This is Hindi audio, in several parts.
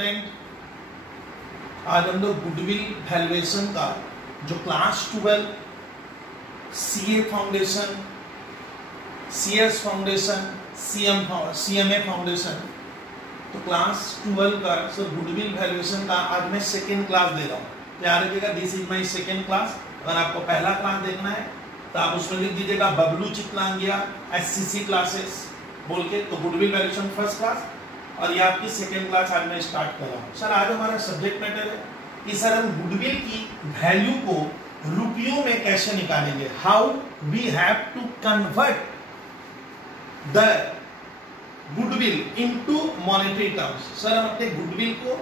स्टूडेंट, आज हम लोग गुडविल वैल्यूएशन का जो class 12 CA foundation, CS foundation, CMA foundation, तो क्लास 12 का सर गुडविल वैल्यूएशन का आज मैं सेकेंड क्लास दे रहा हूँ। याद रखिएगा, this is my second class. अगर आपको पहला क्लास देखना है तो आप उसमें लिख दीजिएगा बबलू चितलांगिया एससीसी क्लासेस बोल के, तो गुडविल वैल्यूएशन फर्स्ट क्लास और ये आपकी सेकेंड क्लास आज मैं स्टार्ट कर रहा हूँ। सर आज हमारा सब्जेक्ट मैटर है कि सर हम गुडविल की वैल्यू को रुपयों में कैसे निकालेंगे, how we have to convert the goodwill into monetary terms. Sir हम अपने गुडविल को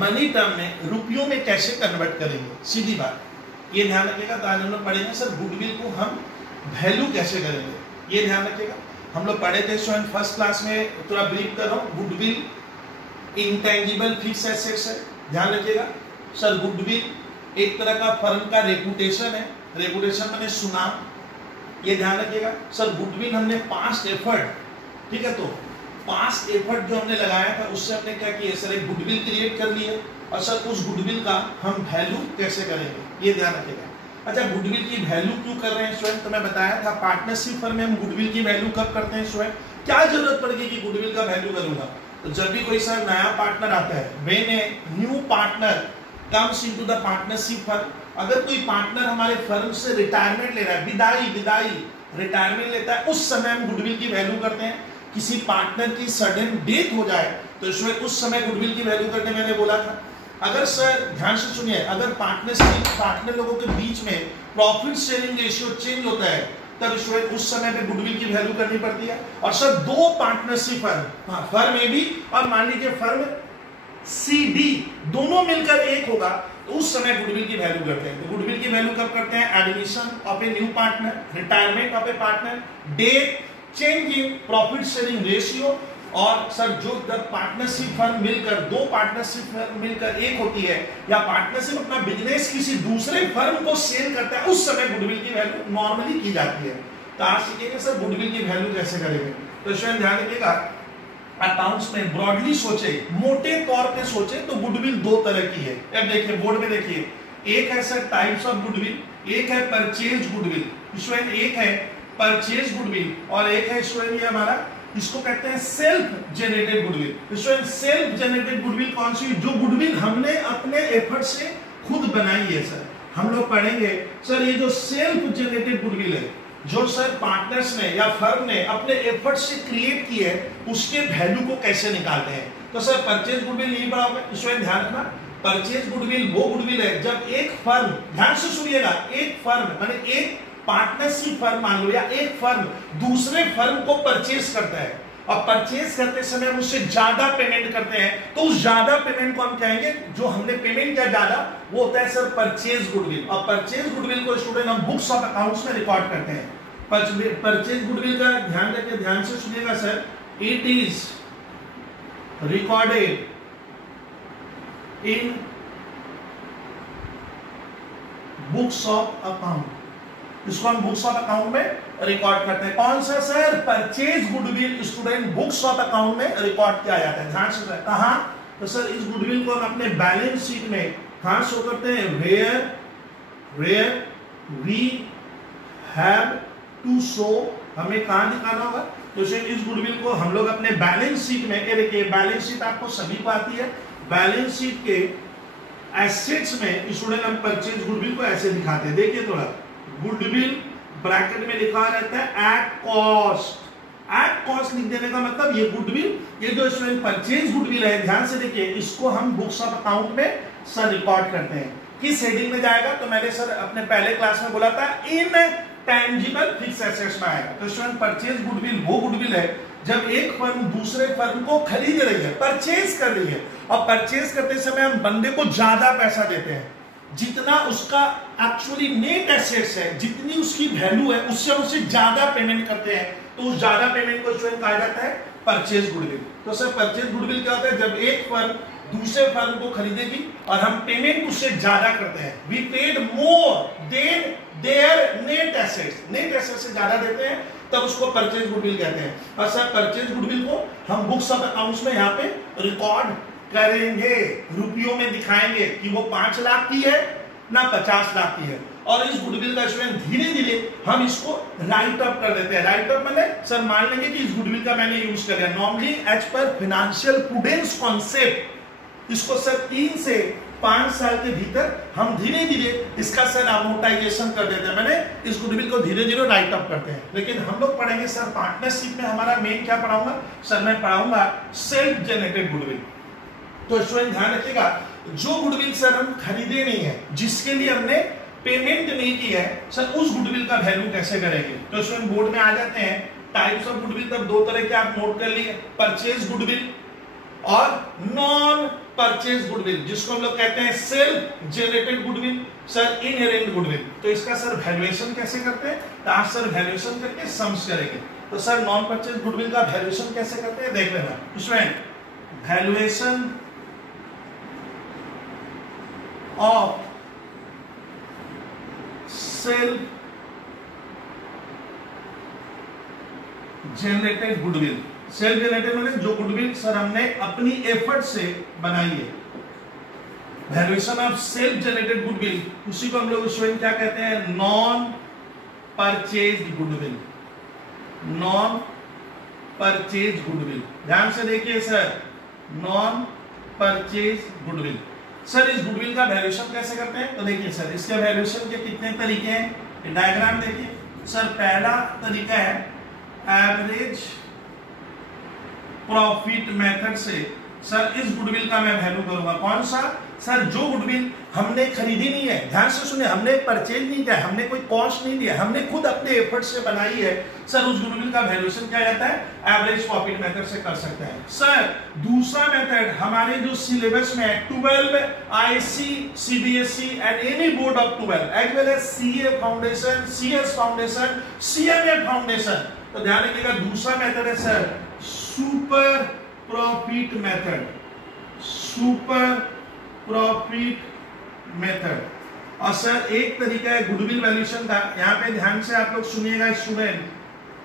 मनी टर्म में, रुपयों में कैसे कन्वर्ट करेंगे, सीधी बात ये ध्यान रखिएगा। तो आज हम लोग पढ़ेंगे सर गुडविल को हम वैल्यू कैसे करेंगे, ये ध्यान रखिएगा। हम लोग पढ़े थे स्टूडेंट फर्स्ट क्लास में, थोड़ा ब्रीफ कर रहा हूँ। गुडविल इंटेंजिबल फिक्स एसेट्स है, ध्यान रखिएगा। सर गुडविल एक तरह का फर्म का रेपुटेशन है, रेपुटेशन मैंने सुना, ये ध्यान रखिएगा। सर गुडविल हमने पास्ट एफर्ट, ठीक है, तो पास्ट एफर्ट जो हमने लगाया था उससे हमने क्या किया सर, एक गुडविल क्रिएट कर लिया और सर उस गुडविल का हम वैल्यू कैसे करेंगे, ये ध्यान रखिएगा। अच्छा, गुडविल की वैल्यू क्यों कर रहे हैं स्टूडेंट, तो मैं बताया था पार्टनरशिप फर्म में हम गुडविल की वैल्यू कब करते हैं स्टूडेंट, क्या जरूरत पड़ेगी कि गुडविल का वैल्यू करूंगा, तो जब भी कोई सर नया पार्टनर आता है, when a new partner comes into the partnership firm, अगर कोई पार्टनर हमारे फर्म से रिटायरमेंट ले रहा है, विदाई रिटायरमेंट लेता है, उस समय हम गुडविल की वैल्यू करते हैं। किसी पार्टनर की सडन डेथ हो जाए तो इसमें उस समय गुडविल की वैल्यू करने मैंने बोला था। अगर सर ध्यान से सुनिए, अगर पार्टनर लोगों के बीच में प्रॉफिट शेयरिंग रेशियो चेंज होता है तब उस समय पे गुडविल की वैल्यू करनी पड़ती है। और सर दो पार्टनरशिप फर्म ए बी और मान लीजिए फर्म सी डी दोनों मिलकर एक होगा तो उस समय गुडविल की वैल्यू करते हैं। तो गुडविल की वैल्यू कब करते हैं, admission of a new partner, retirement of A partner, death, change in profit sharing ratio, और सर जो पार्टनरशिप फर्म मिलकर, दो पार्टनरशिप फर्म मिलकर एक होती है, या पार्टनरशिप अपना बिजनेस किसी दूसरे फर्म को सेल करता है, उस समय गुडविल की वैल्यू नॉर्मली की जाती है। तो आज सीखेंगे सर गुडविल की वैल्यू कैसे करेंगे। तो स्वयं ध्यान रखिएगा, अकाउंट्स में ब्रॉडली सोचे, मोटे तौर पे सोचे तो गुडविल दो तरह की है। अब देखिए बोर्ड में देखिए, एक है सर टाइप्स ऑफ गुडविल, एक है परचेज गुडविल, स्टूडेंट एक है परचेज गुडविल और एक है स्टूडेंट ये हमारा, इसको कहते हैं self generated goodwill. Student self generated goodwill कौन सी, जो गुडविल हमने अपने एफर्ट से खुद बनाई है। सर हम लोग पढ़ेंगे सर ये जो सेल्फ जनरेटेड गुडविल है, जो सर पार्टनर्स ने या फर्म ने अपने एफर्ट से क्रिएट की है, उसके वैल्यू को कैसे निकालते हैं। तो सर परचेज गुडविल नहीं पढ़ा होगा, स्टूडेंट ध्यान रखना, परचेज गुडविल वो गुडविल है जब एक फर्म, ध्यान से सुनिएगा, एक फर्म माने एक पार्टनरशिप फर्म मान लो या एक फर्म दूसरे फर्म को परचेज करता है और परचेज करते समय हम उससे ज्यादा पेमेंट करते हैं, तो उस ज्यादा पेमेंट को हम कहेंगे, जो हमने पेमेंट किया ज्यादा वो होता है सर परचेज गुडविल। और परचेज गुडविल को स्टूडेंट हम बुक्स ऑफ अकाउंट्स में रिकॉर्ड करते हैं। परचेज गुडविल का ध्यान रखिए, ध्यान से सुनिएगा sir, it is recorded in books of account, इसको हम बुक्स ऑफ अकाउंट में रिकॉर्ड करते हैं। कौन सा sir, purchase goodwill student books of account में रिकॉर्ड किया जाता है। ध्यान से कहां, तो सर इस गुडविल को हम अपने बैलेंस शीट में कहां शो करते हैं, where we have to show, हमें कहां दिखाना होगा, तो सर इस गुडविल को हम लोग अपने बैलेंस शीट में, ये देखिए बैलेंस शीट आपको सभी को आती है, बैलेंस शीट के एसेट्स में स्टूडेंट हम परचेज गुडविल को ऐसे दिखाते हैं। देखिए थोड़ा, गुडविल ब्रैकेट में लिखा रहता है एट कॉस्ट, एट कॉस्ट लिख देने का मतलब ये गुडविल, ये जो स्टूडेंट परचेज गुडविल है, ध्यान से देखिए, इसको हम बुक्स ऑफ अकाउंट में सर रिकॉर्ड करते हैं। किस हेडिंग में जाएगा, तो मैंने सर अपने पहले क्लास में बोला था इनटेंजिबल फिक्स एसेट्स में आएगा। तो स्टूडेंट परचेज गुडविल वो गुडविल है जब एक फर्म दूसरे फर्म को खरीद रही है, परचेज कर रही है, और परचेज करते समय हम बंदे को ज्यादा पैसा देते हैं, जितना उसका एक्चुअली नेट एसेट्स है, जितनी उसकी वैल्यू है, उससे उससे ज्यादा पेमेंट करते हैं, तो उस ज्यादा पेमेंट को स्टूडेंट कहा जाता है परचेज गुडविल। तो सर परचेज गुडविल क्या होता है, जब एक फर्म दूसरे फर्म को खरीदेगी और हम पेमेंट उससे ज्यादा करते हैं, we paid more than their net assets, net assets से ज्यादा देते हैं, तब उसको परचेज गुडविल कहते हैं। और सर परचेज गुडविल को हम बुक्स ऑफ अकाउंट्स में यहाँ पे रिकॉर्ड करेंगे, रुपयों में दिखाएंगे कि वो 5 लाख की है ना 50 लाख की है। और इस गुडविल का स्टूडेंट धीरे धीरे हम इसको राइट अप कर देते हैं। राइट अप मैंने सर मान लेंगे कि इस गुडविल का मैंने यूज कर लिया। Normally as per financial prudence concept इसको सर 3 से 5 साल के भीतर हम धीरे धीरे इसका सर अमोर्टाइजेशन कर देते हैं। मैंने इस गुडविल को धीरे धीरे राइट अप करते हैं। लेकिन हम लोग पढ़ेंगे सर पार्टनरशिप में हमारा मेन क्या पढ़ाऊंगा सर, मैं पढ़ाऊंगा सेल्फ जनरेटेड गुडविल। तो स्टूडेंट ध्यान रखिएगा, जो गुडविल सर हम खरीदे नहीं है, जिसके लिए हमने पेमेंट नहीं की है सर, उस गुडविल का वैल्यू कैसे करेंगे। तो स्टूडेंट बोर्ड में आ जाते हैं टाइप्स ऑफ गुडविल। तब 2 तरह के आप नोट कर लिए, परचेज गुडविल और नॉन परचेज गुडविल, जिसको हम लोग कहते हैं self generated goodwill sir, inherent goodwill. तो इसका सर वैल्यूएशन कैसे करते हैं, तो आज सर वैल्यूएशन करके सम्स करेंगे। तो सर नॉन परचेज गुडविल का वैल्यूएशन कैसे करते हैं देख लेना student. Valuation of self generated goodwill, self generated मतलब जो गुडविल सर हमने अपनी एफर्ट से बनाई है। Valuation of self generated goodwill, उसी को हम लोग स्टूडेंट क्या कहते हैं, non purchase goodwill. Non purchase goodwill, ध्यान से देखिए sir, non purchase goodwill. Sir इस गुडविल का वैल्यूएशन कैसे करते हैं, तो देखिए सर इसके वैल्यूएशन के कितने तरीके हैं, डायग्राम देखिए सर। पहला तरीका है एवरेज प्रॉफिट मेथड से सर इस गुडविल का मैं वैल्यू करूंगा। कौन सा सर, जो गुडविल हमने खरीदी नहीं है, ध्यान से सुनिए, हमने परचेज नहीं किया, हमने कोई कॉस्ट नहीं दिया, हमने खुद अपने एफर्ट से बनाई है सर, उस गुडविल का वैल्यूएशन क्या जाता है, एवरेज प्रॉफिट मेथड से कर सकते हैं। सर दूसरा मेथड हमारे जो सिलेबस में है 12 IC CBSE and any board of 12 as well as CA foundation, CS foundation, CMA foundation. तो ध्यान रखिएगा दूसरा मेथड है sir super profit method, super profit method. और सर एक तरीका है गुडविल वैल्यूएशन का, यहां पे ध्यान से आप लोग सुनिएगा स्टूडेंट,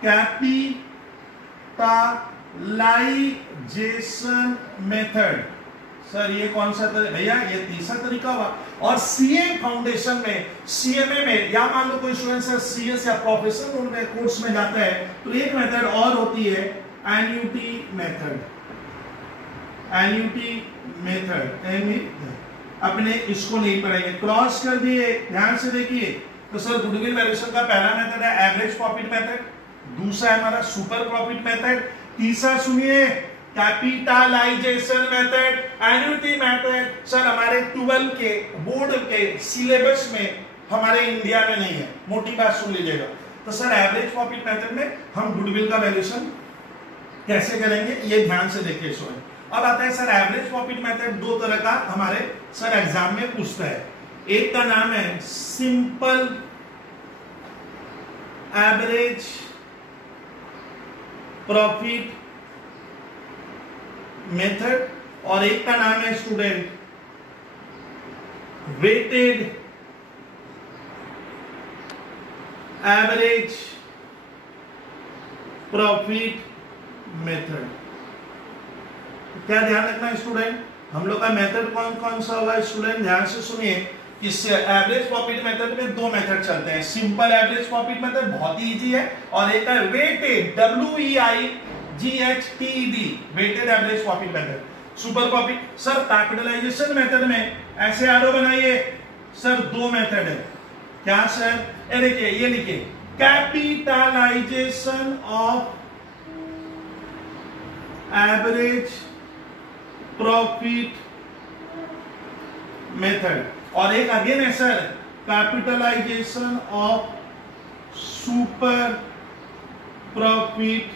कैपिटलाइजेशन मेथड। सर ये कौन सा तरीका भैया, ये तीसरा तरीका हुआ। और CA फाउंडेशन में, CMA में, या मान लो कोई स्टूडेंट सर CS या प्रोफेशनल कोर्स में जाता है तो एक मेथड और होती है एन्युटी मेथड। एन्युटी मेथड अपने इसको नहीं पढ़ेंगे, क्रॉस कर दिए, ध्यान से देखिए। तो सर गुडविल वैल्यूएशन का पहला मेथड है एवरेज प्रॉफिट मेथड, दूसरा है हमारा सुपर प्रॉफिट मेथड, तीसरा सुनिए capitalisation method, annuity method. Sir हमारे 12 के बोर्ड के सिलेबस में हमारे इंडिया में नहीं है, मोटी बात सुन लीजिएगा। तो सर एवरेज प्रॉफिट मेथड में हम गुडविल का वैल्यूएशन कैसे करेंगे ये ध्यान से देखिए स्टूडेंट। अब आता है सर एवरेज प्रॉफिट मेथड, 2 तरह का हमारे सर एग्जाम में पूछता है। एक का नाम है सिंपल एवरेज प्रॉफिट मेथड और एक का नाम है student weighted average profit method. क्या ध्यान रखना है स्टूडेंट, हम लोग का मेथड कौन कौन सा होगा स्टूडेंट, ध्यान से सुनिए। इस एवरेज प्रॉफिट मेथड में 2 मेथड चलते हैं, सिंपल एवरेज प्रॉफिट मेथड बहुत ही इजी है, और एक है weighted WEIGHTED weighted average profit method. Super profit sir capitalisation method में ऐसे एरो बनाइए सर, 2 मेथड है। क्या सर, ये देखिए, ये लिखिए capitalisation of average profit method, और एक अगेन है sir capitalisation of super profit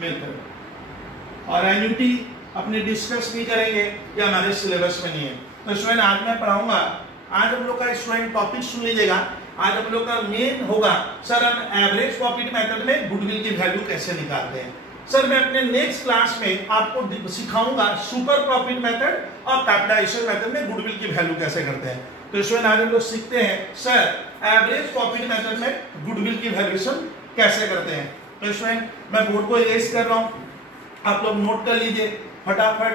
method. और एन्युटी अपने डिस्कस नहीं करेंगे, ये हमारे सिलेबस में नहीं है। तो स्टूडेंट आज मैं पढ़ाऊंगा, आज हम लोग का स्टूडेंट टॉपिक सुन लीजिएगा। आज हम लोग का मेन होगा सर हम एवरेज प्रॉफिट मेथड में गुडविल की वैल्यू कैसे निकालते हैं। सर मैं अपने नेक्स्ट क्लास में आपको सिखाऊंगा सुपर प्रॉफिट मेथड और कैपिटलाइजेशन मेथड में गुडविल की वैल्यू कैसे करते हैं। तो स्टूडेंट आज हम लोग सीखते हैं सर एवरेज प्रॉफिट मेथड में गुडविल की वैल्यूएशन कैसे करते हैं। तो स्टूडेंट मैं बोर्ड को इरेज कर रहा हूं, आप लोग नोट कर लीजिए फटाफट।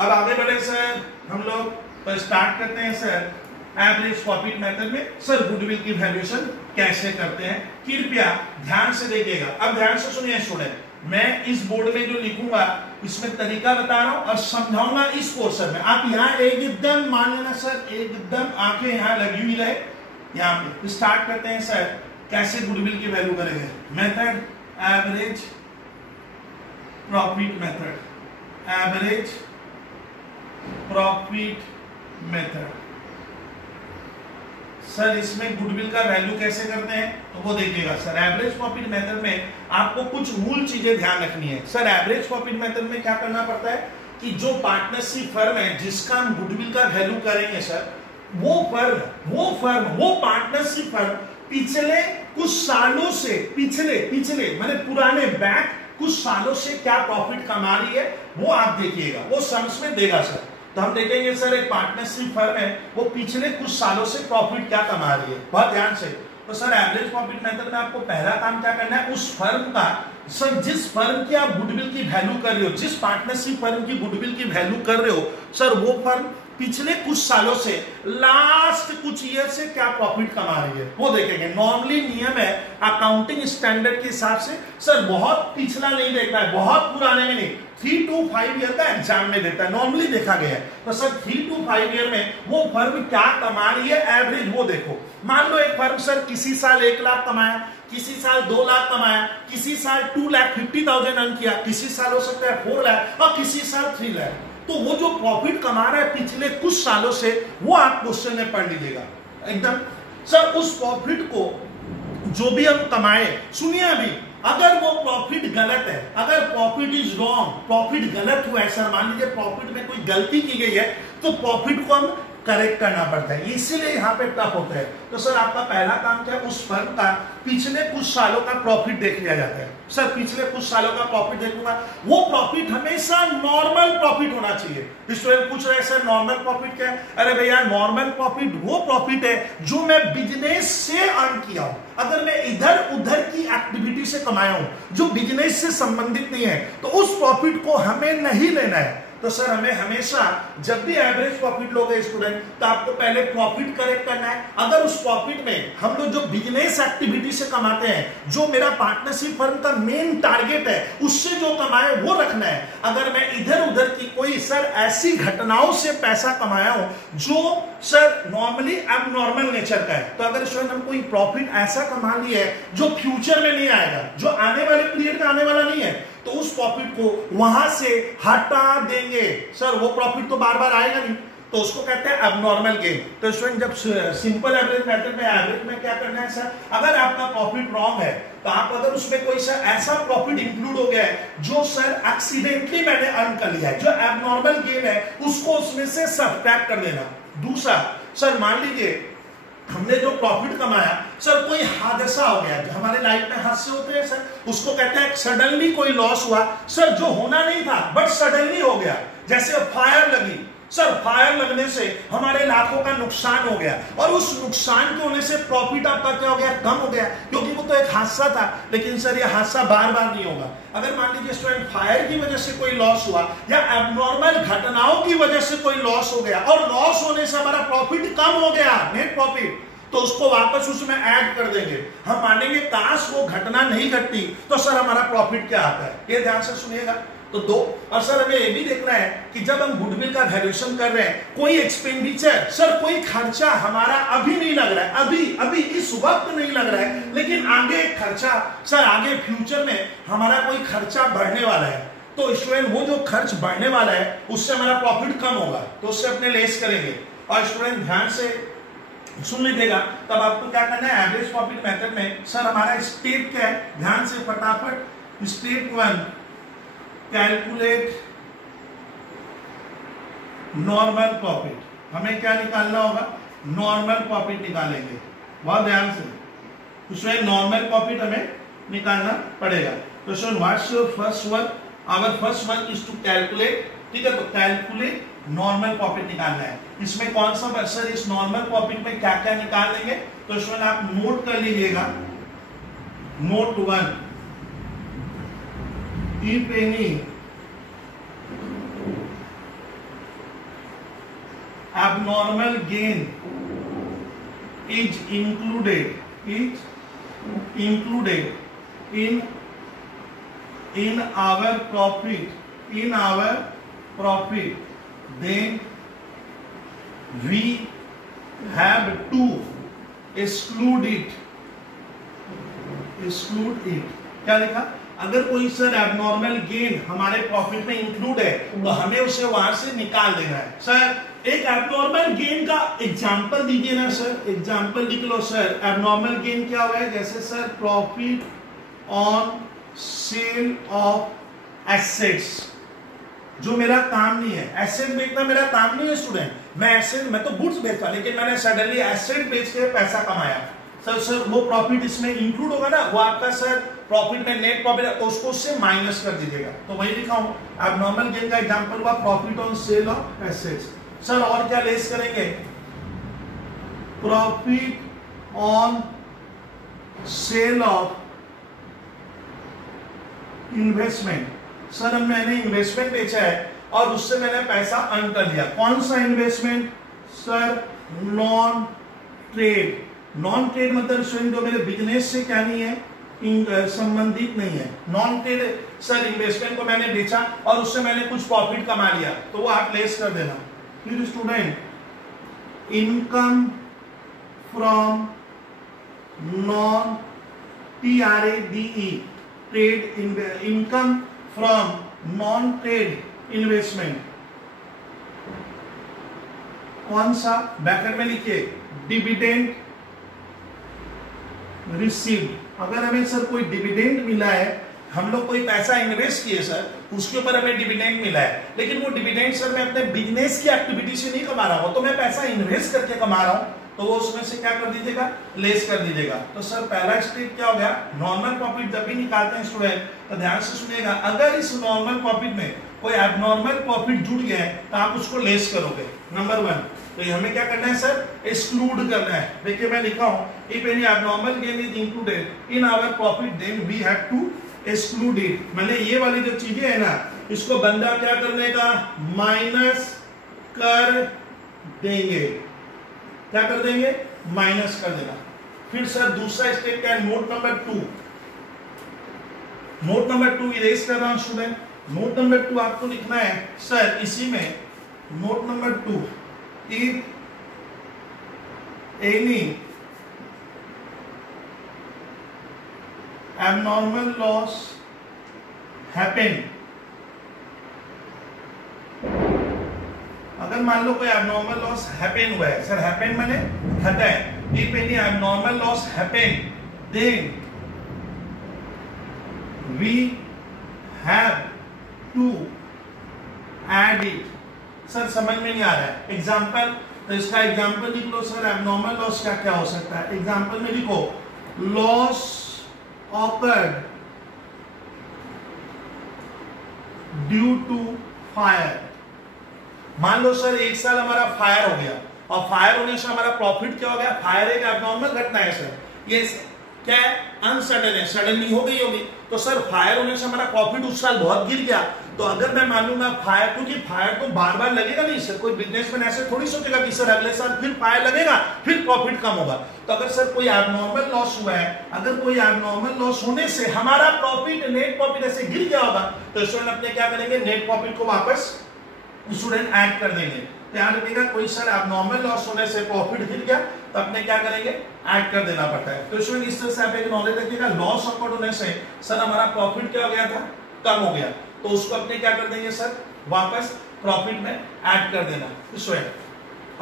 अब आगे बढ़े सर, हम लोग तो स्टार्ट करते हैं सर एवरेज प्रॉफिट मेथड में। सर गुडविल की वैल्यूएशन कैसे करते हैं, कृपया ध्यान से देखिएगा। अब ध्यान से सुनिए स्टूडेंट, मैं इस बोर्ड में जो लिखूंगा इसमें तरीका बता रहा हूं और समझाऊंगा इस पोर्शन में। आप यहाँ एकदम मान लेना सर, एकदम आंखें यहाँ लगी हुई रहे। यहाँ पे स्टार्ट करते हैं सर, कैसे गुडविल की वैल्यू करेंगे। Method average profit method, average profit method. Sir इसमें गुडविल का वैल्यू कैसे करते हैं तो वो देखिएगा सर। एवरेज प्रॉफिट मेथड में आपको कुछ मूल चीजें ध्यान रखनी है। सर एवरेज प्रॉफिट मेथड में क्या करना पड़ता है कि जो पार्टनरशिप फर्म है जिसका हम गुडविल का वैल्यू करेंगे सर, वो पार्टनरशिप फर्म पिछले कुछ सालों से, पिछले माने पुराने बैक कुछ सालों से क्या प्रॉफिट कमा रही है वो आप देखिएगा, वो सम्स में देगा सर। तो हम देखेंगे सर एक पार्टनरशिप फर्म है, वो पिछले कुछ सालों से प्रॉफिट क्या कमा रही है, बहुत ध्यान से। तो सर एवरेज प्रॉफिट मेथड में आपको पहला काम क्या करना है, उस फर्म का सर जिस फर्म की आप गुडविल की वैल्यू कर रहे हो, जिस पार्टनरशिप फर्म की गुडविल की वैल्यू कर रहे हो सर, वो फर्म पिछले कुछ सालों से, लास्ट कुछ ईयर से क्या प्रॉफिट कमा रही है वो देखेंगे। नॉर्मली नियम है अकाउंटिंग स्टैंडर्ड के हिसाब से सर, बहुत पिछला नहीं देखना है, बहुत पुराने में नहीं, 3 to 5 ईयर का एग्जाम में देता है, नॉर्मली देखा गया है। तो सर 3 to 5 ईयर में वो फर्म क्या कमा रही है एवरेज वो देखो। मान लो एक फर्म सर किसी साल 1 लाख कमाया, किसी साल 2 लाख कमाया, किसी साल 2,50,000 अर्न किया, किसी साल हो सकता है 4 लाख और किसी साल 3 लाख। तो वो जो प्रॉफिट कमा रहा है पिछले कुछ सालों से, वो आप क्वेश्चन में पढ़ लीजिएगा एकदम। सर उस प्रॉफिट को जो भी हम कमाए, सुनिए अभी, अगर वो प्रॉफिट गलत है, अगर प्रॉफिट इज रॉन्ग, प्रॉफिट गलत हुआ है सर, मान लीजिए प्रॉफिट में कोई गलती की गई है, तो प्रॉफिट को हम करेक्ट करना पड़ता है, इसीलिए यहाँ पे टफ होता है। तो सर आपका पहला काम क्या है, उस फर्म का पिछले कुछ सालों का प्रॉफिट देख लिया जाता है। सर पिछले कुछ सालों का प्रॉफिट देखूंगा, वो प्रॉफिट हमेशा नॉर्मल प्रॉफिट होना चाहिए। स्टूडेंट पूछ रहे हैं सर नॉर्मल प्रॉफिट क्या है, अरे भैया नॉर्मल प्रॉफिट वो प्रॉफिट है जो मैं बिजनेस से अर्न किया हूं। अगर मैं इधर उधर की एक्टिविटी से कमाया हूं जो बिजनेस से संबंधित नहीं है, तो उस प्रॉफिट को हमें नहीं लेना है। तो सर हमें हमेशा जब भी एवरेज प्रॉफिट लोगे स्टूडेंट, तो आपको पहले प्रॉफिट करेक्ट करना है। अगर उस प्रॉफिट में हम लोग जो बिजनेस एक्टिविटी से कमाते हैं, जो मेरा पार्टनरशिप फर्म का मेन टारगेट है, उससे जो कमाए वो रखना है। अगर मैं इधर उधर की कोई सर ऐसी घटनाओं से पैसा कमाया हूं जो सर नॉर्मली एबनॉर्मल नेचर का है, तो अगर स्टूडेंट हम कोई प्रॉफिट ऐसा कमा लिया है जो फ्यूचर में नहीं आएगा, जो आने वाले पीरियड में आने वाला नहीं है, तो उस प्रॉफिट को वहां से हटा देंगे। सर वो प्रॉफिट तो बार बार आएगा नहीं, तो उसको कहते हैं एबनॉर्मल गेन। तो स्टूडेंट जब सिंपल एवरेज मेथड में एवरेज में क्या करना है सर, अगर आपका प्रॉफिट रॉन्ग है, तो आप अगर उसमें कोई सर ऐसा प्रॉफिट इंक्लूड हो गया है जो सर एक्सीडेंटली मैंने अर्न कर लिया है, जो एबनॉर्मल गेन है, उसको उसमें से सब्ट्रैक्ट कर देना। दूसरा सर मान लीजिए हमने जो प्रॉफिट कमाया सर, कोई हादसा हो गया, जो हमारे लाइफ में हादसे होते हैं सर, उसको कहते हैं सडनली कोई लॉस हुआ सर, जो होना नहीं था बट सडनली हो गया। जैसे फायर लगी सर, फायर लगने से हमारे लाखों का नुकसान हो गया, और उस नुकसान के होने से प्रॉफिट आपका क्या हो गया, कम हो गया, क्योंकि वो तो एक हादसा था। लेकिन सर ये हादसा बार बार नहीं होगा। अगर मान लीजिए स्टूडेंट फायर की वजह से कोई लॉस हुआ या एबनॉर्मल घटनाओं की वजह से कोई लॉस हो गया, और लॉस होने से हमारा प्रॉफिट कम हो गया, नेट प्रॉफिट, तो उसको वापस उसमें ऐड कर देंगे। हम मानेंगे काश वो घटना नहीं घटती तो सर हमारा प्रॉफिट क्या आता है, ये ध्यान से सुनिएगा। तो दो, और सर हमें ये भी देखना है कि जब हम गुडविल का वैल्यूएशन कर रहे हैं, कोई एक्सपेंडिचर सर, कोई खर्चा हमारा अभी नहीं लग रहा है, अभी इस वक्त नहीं लग रहा है, लेकिन आगे खर्चा सर, आगे फ्यूचर में हमारा कोई खर्चा बढ़ने वाला है, तो स्टूडेंट वो जो खर्च बढ़ने वाला है उससे हमारा प्रॉफिट कम होगा, तो उससे अपने लेस करेंगे। और स्टूडेंट ध्यान से सुन लीजिएगा, तब आपको क्या करना है एवरेज प्रॉफिट मेथड में। सर हमारा स्टेप क्या है, ध्यान से फटाफट। Step 1, calculate normal profit. हमें क्या निकालना होगा, नॉर्मल प्रॉफिट निकालेंगे, बहुत ध्यान से। उसमें नॉर्मल प्रॉफिट हमें निकालना पड़ेगा। तो sir what's your first work, our first work is to calculate, ठीक है, तो कैलकुलेट नॉर्मल प्रॉफिट निकालना है। इसमें कौन सा सर, इस नॉर्मल प्रॉफिट में क्या क्या निकाल देंगे, तो इसमें आप नोट कर लीजिएगा। Note 1, if any abnormal gain is included in our profit, then we have to exclude it. क्या लिखा? अगर कोई सर एबनॉर्मल गेन हमारे प्रॉफिट में इंक्लूड है तो हमें उसे वहां से निकाल देना है। सर एक एबनॉर्मल गेन का एग्जांपल दीजिए ना सर, एग्जांपल लिख लो सर। एबनॉर्मल गेन क्या हुआ है? जैसे sir profit on sale of assets, जो मेरा काम नहीं है, एसेट बेचना मेरा काम नहीं है स्टूडेंट, मैं तो गुड्स बेचता, लेकिन मैंने सडनली एसेट बेच के पैसा कमाया। सर वो प्रॉफिट इसमें इंक्लूड होगा ना, वो आपका सर प्रॉफिट में नेट प्रॉफिट है, तो उसको उससे माइनस कर दीजिएगा। तो वही लिखा हूं, एबनॉर्मल गेन का एग्जांपल हुआ profit on sale of assets. Sir और क्या लेस करेंगे? Profit on sale of investment. Sir अब मैंने इन्वेस्टमेंट बेचा है और उससे मैंने पैसा अर्न कर लिया। कौन सा investment? Sir non trade. Non trade मतलब स्टूडेंट जो मेरे बिजनेस से क्या नहीं है, संबंधित नहीं है। नॉन ट्रेड सर इन्वेस्टमेंट को मैंने बेचा और उससे मैंने कुछ प्रॉफिट कमा लिया, तो वो आप लेस कर देना। फिर student income from non TRADE trade, income from non trade investment. कौन सा? ब्रैकेट में लिखिए डिविडेंड रिसीव्ड। अगर हमें सर कोई डिविडेंड मिला है, हम लोग कोई पैसा इन्वेस्ट किए सर, उसके ऊपर हमें डिविडेंड मिला है, लेकिन वो डिविडेंड सर मैं अपने बिजनेस की एक्टिविटी से नहीं कमा रहा हूं, तो मैं पैसा इन्वेस्ट करके कमा रहा हूं, तो वो उसमें से क्या कर दीजिएगा? लेस कर दीजिएगा। तो सर पहला स्टेप क्या हो गया? नॉर्मल प्रॉफिट जब भी निकालते हैं स्टूडेंट तो ध्यान से सुनिएगा, अगर इस नॉर्मल प्रॉफिट में कोई एबनॉर्मल प्रॉफिट जुड़ गया है तो आप उसको लेस करोगे, नंबर 1। तो हमें क्या करना है सर? एक्सक्लूड करना है। देखिए मैं लिखा हूं, if any abnormal gain is included in our profit then we have to exclude it. मैंने ये वाली जो चीजें है ना, इसको बंदा क्या करने का? माइनस कर देंगे। क्या कर देंगे? माइनस कर देना। फिर सर दूसरा स्टेप क्या है? Note number 2। Note number 2 erase कर रहा हूं स्टूडेंट। नोट नंबर 2 आपको लिखना है सर इसी में, note number 2, if any abnormal loss happen, अगर मान लो कोई abnormal loss happen हुआ है, सर happen माने घटा है, if any abnormal loss happen then we have to add it। Sir समझ में नहीं आ रहा है एग्जाम्पल, तो इसका एग्जाम्पल लिख लो सर। एबनॉर्मल लॉस क्या क्या हो सकता है? एग्जाम्पल में लिखो loss occurred due to fire. मान लो सर एक साल हमारा फायर हो गया और फायर होने से हमारा प्रॉफिट क्या हो गया? फायर एक एबनॉर्मल घटना है सर, ये क्या है? अनसडन है, सडनली हो गई होगी। तो सर फायर होने से हमारा प्रॉफिट उस साल बहुत गिर गया, तो अगर मैं मानूंगा फायर, क्योंकि फायर तो बार बार लगेगा नहीं सर, कोई बिजनेसमैन ऐसे थोड़ी सोचेगा कि सर अगले साल फिर फायर लगेगा फिर प्रॉफिट कम होगा। तो अगर सर कोई एबनॉर्मल लॉस हुआ है, अगर कोई एबनॉर्मल लॉस होने से हमारा प्रॉफिट, नेट प्रॉफिट ऐसे गिर गया होगा, तो स्टूडेंट अपने क्या करेंगे? नेट प्रॉफिट को वापस स्टूडेंट ऐड कर देंगे। ध्यान रखिएगा, कोई सर एबनॉर्मल लॉस होने से प्रॉफिट गिर गया तो अपने क्या करेंगे? ऐड कर देना पड़ता है। तो स्टूडेंट इस तरह से आप एक नॉलेज रखिएगा, लॉस ऑकर्ड होने से सर हमारा प्रॉफिट क्या हो गया था? कम हो गया, तो उसको अपने क्या कर देंगे सर? वापस प्रॉफिट में ऐड कर देना स्टूडेंट।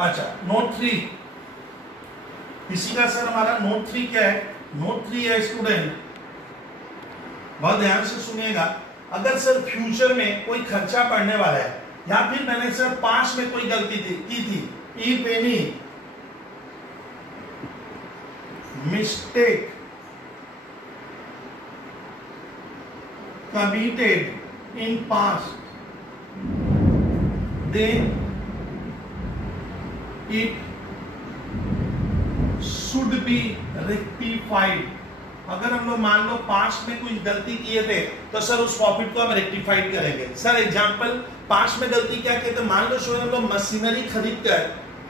अच्छा नोट 3, इसी का सर हमारा नोट 3 क्या है? नोट 3 है स्टूडेंट, बहुत ध्यान से सुनिएगा, अगर सर फ्यूचर में कोई खर्चा पड़ने वाला है या फिर मैंने सर पास्ट में कोई गलती की थी, if any mistake committed in past, then it should be rectified। अगर हम लोग मान लो पास्ट में कुछ गलती किए थे तो सर उस प्रॉफिट को हम रेक्टिफाइड करेंगे। सर एग्जांपल पास्ट में गलती क्या कहते हैं, मान लो स्टूडेंट हम लोग मशीनरी खरीद कर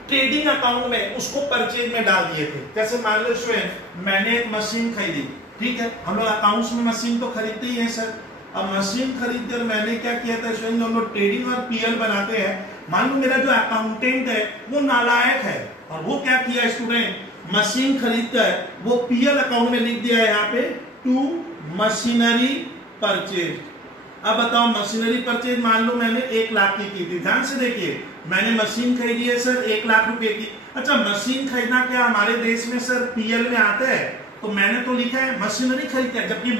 ट्रेडिंग अकाउंट में उसको परचेज में डाल दिए थे। जैसे मान लो स्टूडेंट मैंने एक मशीन खरीदी, ठीक है, हम लोग अकाउंट्स में मशीन तो खरीदते ही हैं सर। अब मशीन खरीद कर मैंने क्या किया था स्टूडेंट, हम लोग ट्रेडिंग और पीएल बनाते हैं, मान लो मेरा जो अकाउंटेंट है वो नालायक है और वो क्या किया स्टूडेंट, मशीन खरीद कर वो पीएल अकाउंट में लिख दिया है यहाँ पे टू मशीनरी परचेज। अब बताओ मशीनरी परचेज मान लो मैंने 1 लाख की थी, ध्यान से देखिए मैंने मशीन खरीदी है सर 1 लाख रुपए की। अच्छा मशीन खरीदना क्या हमारे देश में सर पीएल में आता है, तो मैंने तो लिखा है मशीनरी खरीदते हैं, जबकि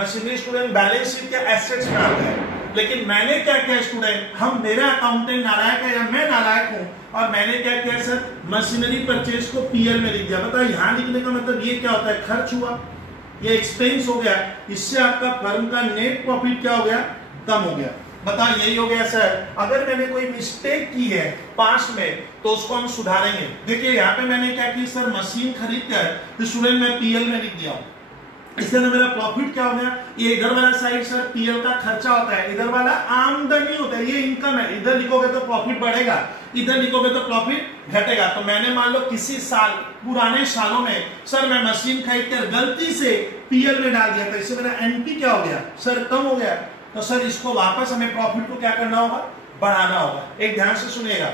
मशीनरी स्टूडेंट बैलेंस शीट के एसेट्स में आता है। लेकिन मैंने क्या किया स्टूडेंट, हम मेरा अकाउंटेंट नालायक है या मैं नालायक हूं, और मैंने क्या किया सर मशीनरी परचेज को पीएल में लिख दिया। बताओ यहाँ लिखने का मतलब ये क्या होता है, खर्च हुआ, ये एक्सपेंस हो गया, इससे आपका फर्म का नेट प्रॉफिट क्या हो गया, कम हो गया। बताओ यही हो गया सर। अगर मैंने कोई मिस्टेक की है पास्ट में तो उसको हम सुधारेंगे। देखिए यहाँ पे मैंने क्या की सर, मशीन खरीद कर स्टूडेंट में पीएल में लिख दिया, इससे ना मेरा प्रॉफिट क्या हो गया, ये इधर वाला साइड सर पीएल का खर्चा होता है, इधर वाला आमदनी होता है, ये इनकम है। इधर लिखोगे तो प्रॉफिट बढ़ेगा, इधर लिखोगे तो प्रॉफिट घटेगा। तो मैंने मान लो किसी साल पुराने सालों में सर मैं मशीन खरीद कर गलती से पीएल में डाल दिया था, इससे मेरा एनपी क्या हो गया सर, कम हो गया। तो सर इसको वापस हमें प्रॉफिट को क्या करना होगा, बढ़ाना होगा। एक ध्यान से सुनिएगा,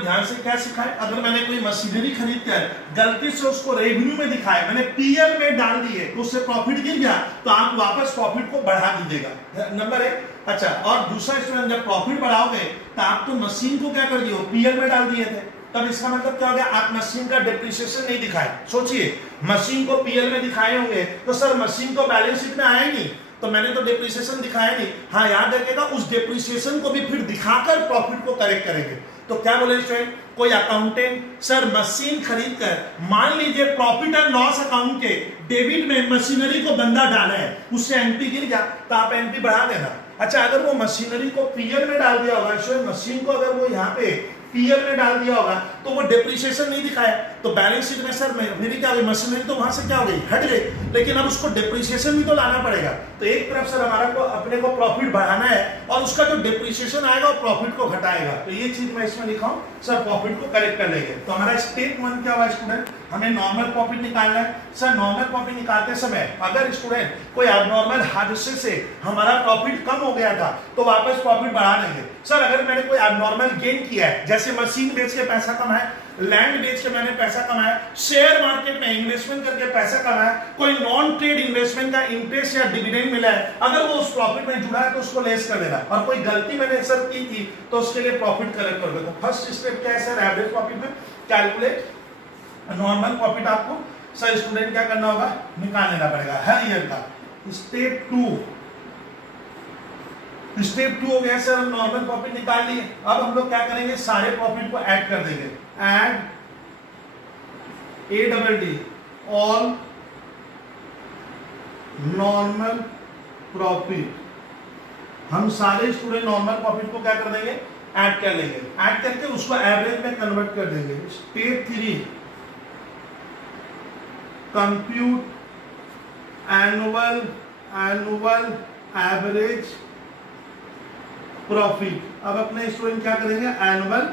ध्यान से क्या सिखाए, अगर मैंने कोई मशीनरी खरीद कर गलती से उसको रेवेन्यू में दिखाया, मैंने पीएल में डाल दिए तो उससे प्रॉफिट गिर गया, तो आप वापस प्रॉफिट को बढ़ा दीजिएगा, नंबर 1। अच्छा और दूसरा स्टूडेंट जब प्रॉफिट बढ़ाओगे तो आप तो मशीन को क्या कर दिए, पीएल में डाल दिए थे, तब इसका मतलब क्या हो गया, आप मशीन का डिप्रिसिएशन नहीं दिखाए। सोचिए मशीन को पीएल में दिखाए होंगे तो सर मशीन को बैलेंस शीट में आया नहीं, तो मैंने तो डिप्रिसिएशन दिखाया नहीं। हाँ याद रखिएगा उस डिप्रिसिएशन को भी फिर दिखाकर प्रॉफिट को करेक्ट करेंगे। तो क्या बोले स्टूडेंट, कोई अकाउंटेंट सर मशीन खरीद कर मान लीजिए प्रॉफिट एंड लॉस अकाउंट के डेबिट में मशीनरी को बंदा डाला है, उससे एनपी गिर गया तो आप एनपी बढ़ा देना। अच्छा अगर वो मशीनरी को पीएल में डाल दिया होगा स्टूडेंट, मशीन को अगर वो यहाँ पे पीएल में डाल दिया होगा तो वो डिप्रिसिएशन नहीं दिखाया, तो बैलेंस शीट में सर मेरी क्या हुई, मशीनरी तो वहां से क्या हो गई, हट गई, लेकिन अब उसको डिप्रिसिएशन भी तो लाना पड़ेगा। तो एक तरफ सर हमारा को अपने को प्रॉफिट बढ़ाना है और उसका जो डिप्रिसिएशन आएगा वो प्रॉफिट को घटाएगा। तो ये चीज मैं इसमें लिखा हूं सर, प्रॉफिट को करेक्ट कर लेंगे। तो हमारा स्टेप 1 क्या हुआ स्टूडेंट, हमें नॉर्मल प्रॉफिट निकालना है। सर नॉर्मल प्रॉफिट निकालते समय अगर स्टूडेंट कोई एबनॉर्मल हादसे से हमारा प्रॉफिट कम हो गया था तो वापस प्रॉफिट बढ़ा लेंगे। सर अगर मैंने कोई एबनॉर्मल गेन किया है, जैसे मशीन बेच के पैसा कमाया, लैंड बेच के मैंने पैसा कमाया, शेयर मार्केट में इन्वेस्टमेंट करके पैसा कमाया, कोई नॉन ट्रेड इन्वेस्टमेंट का इंटरेस्ट या डिविडेंड मिला है, अगर वो उस प्रॉफिट में जुड़ा है तो उसको लेस कर देना। और कोई गलती मैंने सर की थी तो उसके लिए प्रॉफिट करेक्ट कर देना। फर्स्ट स्टेप क्या है सर, एवरेज प्रॉफिट में कैलकुलेट नॉर्मल प्रॉफिट आपको सर स्टूडेंट क्या करना होगा, निकाल लेना पड़ेगा हर ईयर का। स्टेप 2 हो गया सर, हम नॉर्मल प्रॉफिट निकाल लिए। अब हम लोग क्या करेंगे, सारे प्रॉफिट को ऐड कर देंगे, add ADD all normal profit. हम सारे स्टूडेंट नॉर्मल प्रॉफिट को क्या कर देंगे, ऐड कर लेंगे, ऐड करके उसको एवरेज में कन्वर्ट कर देंगे। Step 3 compute annual average profit. अब अपने स्टूडेंट क्या करेंगे, एनुअल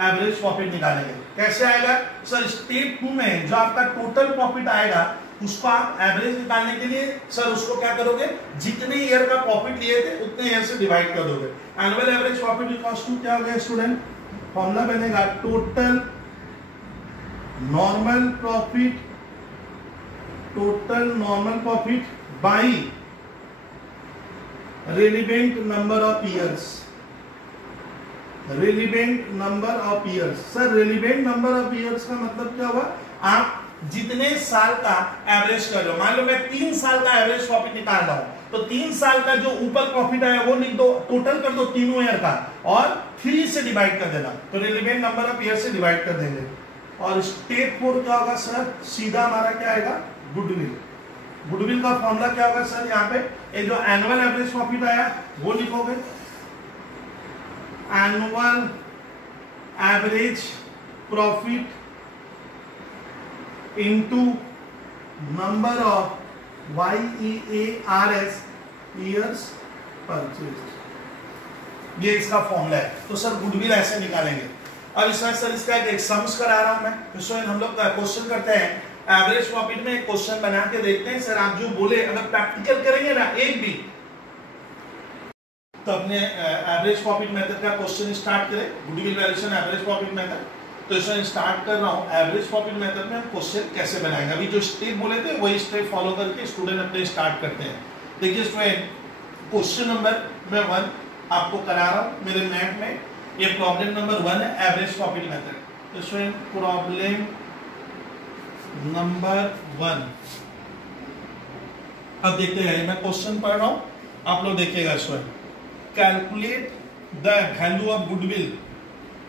एवरेज प्रॉफिट निकालेंगे। कैसे आएगा सर, स्टेप 2 में जो आपका टोटल प्रॉफिट आएगा उसको आप एवरेज निकालने के लिए सर उसको क्या करोगे, जितने ईयर का प्रॉफिट लिए थे उतने ईयर से डिवाइड कर दोगे। Annual average profit equals to क्या हो गया स्टूडेंट, फॉर्मूला बनेगा total normal profit by relevant number of years. Relevant number of years, sir relevant number of years का मतलब क्या हुआ, आप जितने साल का एवरेज कर लो। मान लो मैं 3 साल का एवरेज प्रॉफिट निकाल रहा हूं तो 3 साल का जो ऊपर प्रॉफिट आया वो लिख दो, टोटल कर दो तीनों ईयर का और 3 से डिवाइड कर देना, तो रेलिवेंट नंबर ऑफ ईयर से डिवाइड कर देंगे। और स्टेप 4 क्या होगा सर, सीधा हमारा क्या आएगा, गुडविल। गुडविल का फॉर्मूला क्या होगा सर, यहाँ पे ये जो एनुअल एवरेज प्रॉफिट आया वो लिखोगे, annual average profit into number of YEARS years purchase. ये इसका फॉर्मूला है। तो सर गुडविल ऐसे निकालेंगे। अब इसमें सर इसका एक सम्स करा रहा हूं मैं, इसमें हम लोग क्वेश्चन करते हैं एवरेज प्रॉफिट में। एक क्वेश्चन बना के देखते हैं। सर आप जो बोले अगर प्रैक्टिकल करेंगे ना एक भी, तो अपने एवरेज प्रॉफिट मेथड का क्वेश्चन स्टार्ट करें, goodwill valuation average profit method. तो इसमें स्टार्ट कर रहा हूं एवरेज प्रॉफिट मेथड में हम क्वेश्चन कैसे बनाएंगे। अभी जो स्टेप बोले थे वही स्टेप फॉलो करके स्टूडेंट अपने स्टार्ट करते हैं। देखिए स्टूडेंट, क्वेश्चन नंबर मैं 1 आपको करा रहा हूं मेरे मैथ में। ये प्रॉब्लम नंबर 1 है एवरेज प्रॉफिट मेथड। तो स्टूडेंट प्रॉब्लम नंबर 1, अब देखते हैं मैं क्वेश्चन पढ़ रहा हूं, आप लोग देखिएगा student. Calculate the value of goodwill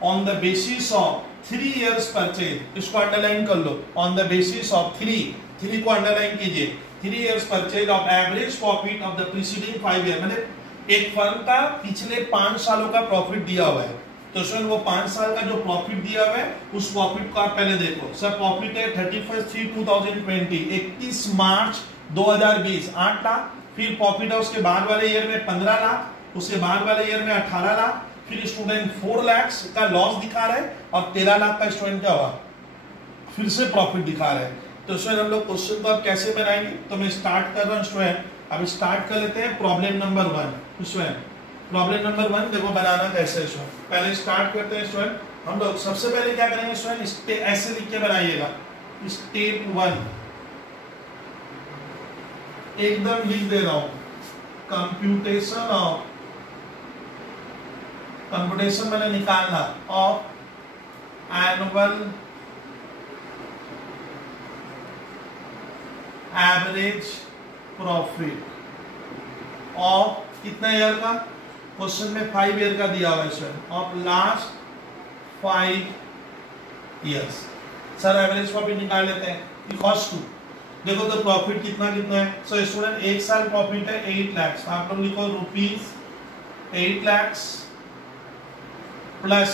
on the basis of 3 years purchase. इसको अंडरलाइन कर लो, ऑन द बेसिस ऑफ 3 को अंडरलाइन कीजिए। 3 years purchase of average profit of the preceding 5 year। मतलब एक फर्म का पिछले 5 सालों का प्रॉफिट दिया हुआ है। तो सर वो 5 साल का जो प्रॉफिट दिया हुआ है उस प्रॉफिट को आप पहले देखो। सर प्रॉफिट है 31/3/2020, 31 मार्च 2020 8 लाख। फिर प्रॉफिट है उसके बाद वाले ईयर में 15 लाख, उसके बाद वाले ईयर में 18 लाख। फिर स्टूडेंट 4 लाख का लॉस दिखा रहा है और 13 लाख का स्टूडेंट क्या हुआ, फिर से प्रॉफिट दिखा रहा है। तो स्टूडेंट हम लोग क्वेश्चन को अब कैसे बनाएंगे, तो मैं स्टार्ट कर रहा हूँ स्टूडेंट। अब स्टार्ट कर लेते हैं problem number 1। Student problem number 1 देखो बनाना कैसे है स्टूडेंट। पहले स्टार्ट करते हैं स्टूडेंट। हम लोग सबसे पहले क्या करेंगे स्टूडेंट, ऐसे लिख के बनाइएगा। स्टेप 1 एकदम लिख दे रहा हूं, कंप्यूटेशन मैंने निकालना of annual average profit of कितना ईयर का, क्वेश्चन में 5 ईयर का दिया हुआ है of last 5 years। Sir average profit निकाल लेते हैं। इक्वल्स टू, देखो तो प्रॉफिट कितना है। सो स्टूडेंट 1 साल प्रॉफिट है 8 लाख। आप लोग लिखो ₹8 लाख प्लस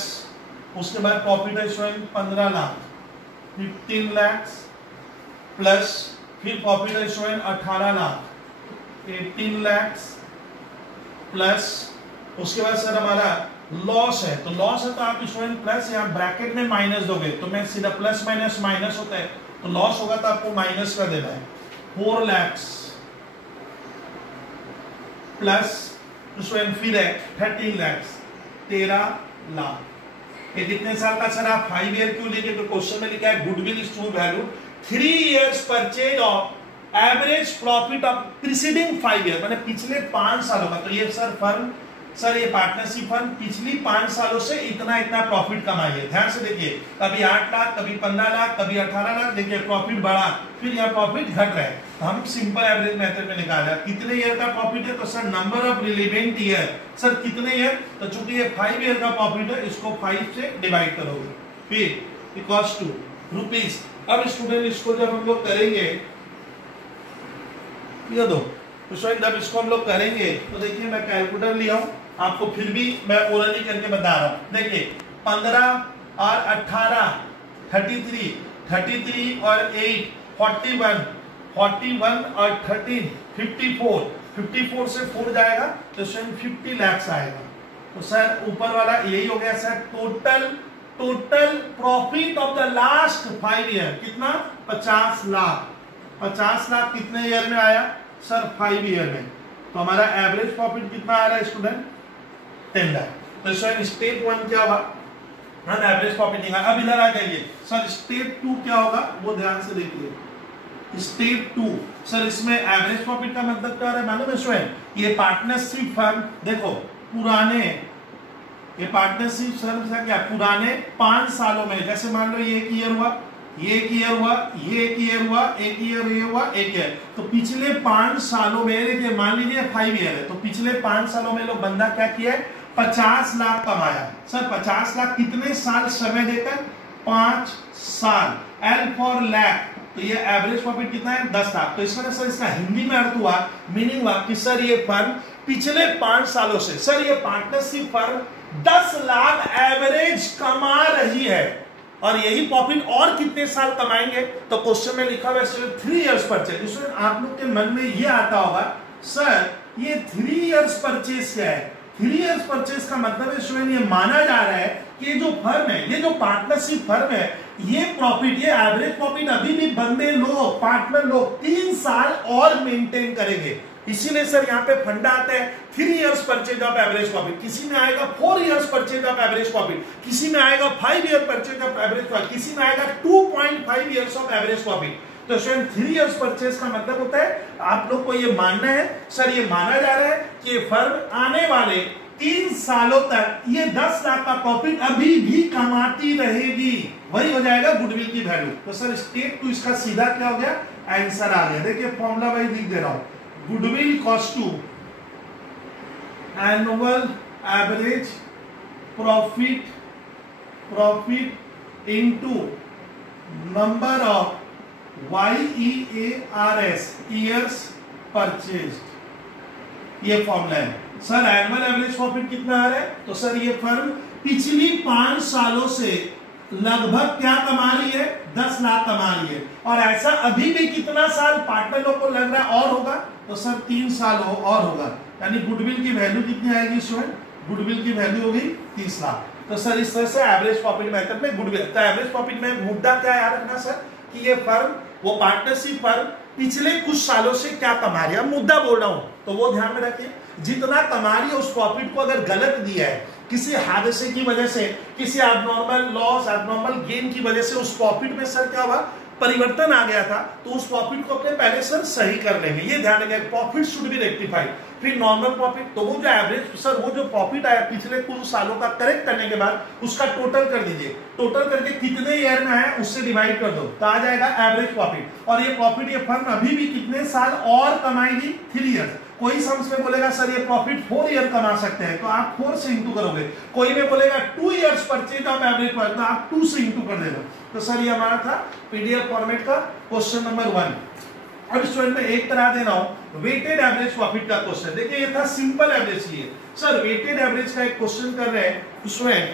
उसके बाद प्रॉफिट है स्टूडेंट 15 लाख, 15 लाख प्लस फिर प्रॉफिट है स्टूडेंट 18 लाख, 18 लाख प्लस उसके बाद सर हमारा लॉस है। तो लॉस है तो आप स्टूडेंट प्लस यहाँ ब्रैकेट में माइनस दोगे, तो मैं सीधा प्लस माइनस माइनस होता है, तो लॉस होगा तो आपको माइनस कर देना है। 4 लाख प्लस स्टूडेंट फिर है 13 लाख, 13 लाख। ये कितने साल का सर, आप 5 ईयर क्यों लेके, तो क्वेश्चन में लिखा है goodwill is true value 3 years purchase of average profit of preceding 5 year, मतलब पिछले 5 सालों का। तो ये सर फर्म, सर ये पार्टनरशिप फर्म पिछली 5 सालों से इतना प्रॉफिट कमाई है। ध्यान से देखिए, कभी 8 लाख, कभी 15 लाख, कभी 18 लाख। देखिए प्रॉफिट बढ़ा, फिर यहाँ प्रॉफिट घट रहा है। तो हम सिंपल एवरेज मेथड में निकाला कितने ईयर का प्रॉफिट है, तो sir number of relevant year. Sir कितने ईयर, तो चूंकि ये 5 ईयर का प्रॉफिट है, इसको 5 से डिवाइड करोगे, फिर इक्वल्स टू रुपीज। अब स्टूडेंट इसको जब हम लोग करेंगे, ये दो जब इसको हम लोग करेंगे, तो देखिए मैं कैलकुलेटर लिया हूं, आपको फिर भी मैं ओरली करके बता रहा हूं। देखिए 15 और 18 33 और 8 41 और 13 54 से 4 जाएगा तो 50 लाख आएगा। तो सर ऊपर वाला यही हो गया sir total profit of the last 5 year. कितना, 50 लाख। 50 लाख कितने ईयर में आया सर, 5 ईयर में। तो हमारा एवरेज प्रॉफिट कितना आ रहा है स्टूडेंट, 10 लाख। तो स्टेप 1 क्या होगा, हम एवरेज प्रॉफिट निकाल। अब इधर आ जाइए सर, स्टेप 2 क्या होगा वो ध्यान से देखिए। स्टेप 2 सर, इसमें एवरेज प्रॉफिट का मतलब क्या है मालूम है स्टूडेंट, ये पार्टनरशिप फर्म, देखो पुराने, ये पार्टनरशिप फर्म का क्या, पुराने 5 सालों में, जैसे मान लो ये एक ईयर हुआ, ये एक ईयर हुआ, ये एक ईयर हुआ, एक ईयर ये हुआ, एक ईयर। तो पिछले 5 सालों में, देखिए मान लीजिए 5 ईयर है, तो पिछले 5 सालों में लोग बंदा क्या किया है, 50 लाख कमाया। सर 50 लाख कितने साल समय देकर, 5 साल। एल फॉर लैख, तो ये एवरेज प्रॉफिट कितना है, 10 लाख। तो इसका सर इसका हिंदी में अर्थ हुआ, मीनिंग हुआ कि सर ये फर्म पिछले 5 सालों से, सर ये पार्टनरशिप फर्म 10 लाख एवरेज कमा रही है। और यही प्रॉफिट और कितने साल कमाएंगे, तो क्वेश्चन में लिखा हुआ है 3 years परचेज। इसमें आप लोग के मन में ये आता होगा, सर ये 3 years परचेज क्या है, 3 इयर्स परचेज का मतलब है स्टूडेंट, ये माना जा रहा है कि ये जो फर्म है, ये जो पार्टनरशिप फर्म है, ये प्रॉफिट, ये एवरेज प्रॉफिट अभी भी बंदे लोग, पार्टनर लोग 3 साल और मेंटेन करेंगे। इसीलिए सर यहाँ पे फंडा आता है 3 years purchase of average profit, किसी में आएगा 4 years purchase of average profit, किसी में आएगा 5 year purchase of average profit, किसी में आएगा 2.5 इयर्स ऑफ एवरेज प्रॉफिट। तो स्टूडेंट 3 इयर्स परचेज का मतलब होता है, आप लोग को ये मानना है सर, ये माना जा रहा है कि ये फर्म आने वाले 3 सालों तक ये 10 लाख का प्रॉफिट अभी भी कमाती रहेगी, वही हो जाएगा गुडविल की वैल्यू। तो सर स्टेप 2 इसका सीधा क्या हो गया, आंसर आ गया। देखिए फॉर्मूला वाइज लिख दे रहा हूं, goodwill equals to annual average profit into number of YEARS years purchased, ये फॉर्मूला है। सर एनुअल एवरेज प्रॉफिट कितना आ रहा है, तो सर ये फर्म पिछली 5 सालों से लगभग क्या कमा रही है, 10 लाख कमा रही है, और ऐसा अभी भी कितना साल पार्टनर लोग को लग रहा है और होगा, तो सर 3 साल और होगा, यानी गुडविल की वैल्यू कितनी आएगी स्टूडेंट, गुडविल की वैल्यू होगी 30 लाख। तो सर इस तरह से एवरेज प्रॉफिट मेथड में गुडविल, तो एवरेज प्रॉफिट में मुद्दा क्या याद रखना सर, कि ये फर्म, वो पार्टनरशिप फर्म पिछले कुछ सालों से क्या कमा रही है, मुद्दा बोल रहा हूं तो वो ध्यान में रखिए। जितना कमा रही है उस प्रॉफिट को अगर गलत दिया है, किसी हादसे की वजह से, किसी एब्नॉर्मल लॉस, एब्नॉर्मल गेन की वजह से उस प्रॉफिट में सर क्या हुआ, परिवर्तन आ गया था, तो उस प्रॉफिट को अपने पहले सर सही कर लेंगे, ये ध्यान रखिए, प्रॉफिट शुड बी रेक्टिफाइड। फिर नॉर्मल प्रॉफिट, तो वो जो एवरेज सर, वो जो प्रॉफिट आया पिछले कुछ सालों का करेक्ट करने के बाद उसका टोटल कर दीजिए, टोटल करके कितने ईयर में है उससे डिवाइड कर दो, तो आ जाएगा एवरेज प्रॉफिट। और ये प्रॉफिट ये फर्म अभी भी कितने साल और कमाएगी, 3 ईयर। कोई सम्स में बोलेगा सर ये प्रॉफिट 4 ईयर कमा सकते हैं, तो आप 4 से इंटू करोगे। कोई में बोलेगा 2 years purchase of average profit, तो आप 2 से इंटू कर देगा। तो सर ये हमारा था पीडीएफ फॉर्मेट का क्वेश्चन नंबर 1। अब स्टूडेंट में एक तरह दे रहा हूं वेटेड एवरेज प्रॉफिट का क्वेश्चन। देखिए ये था सिंपल एवरेज की, सर वेटेड एवरेज का एक क्वेश्चन कर रहे हैं स्टूडेंट,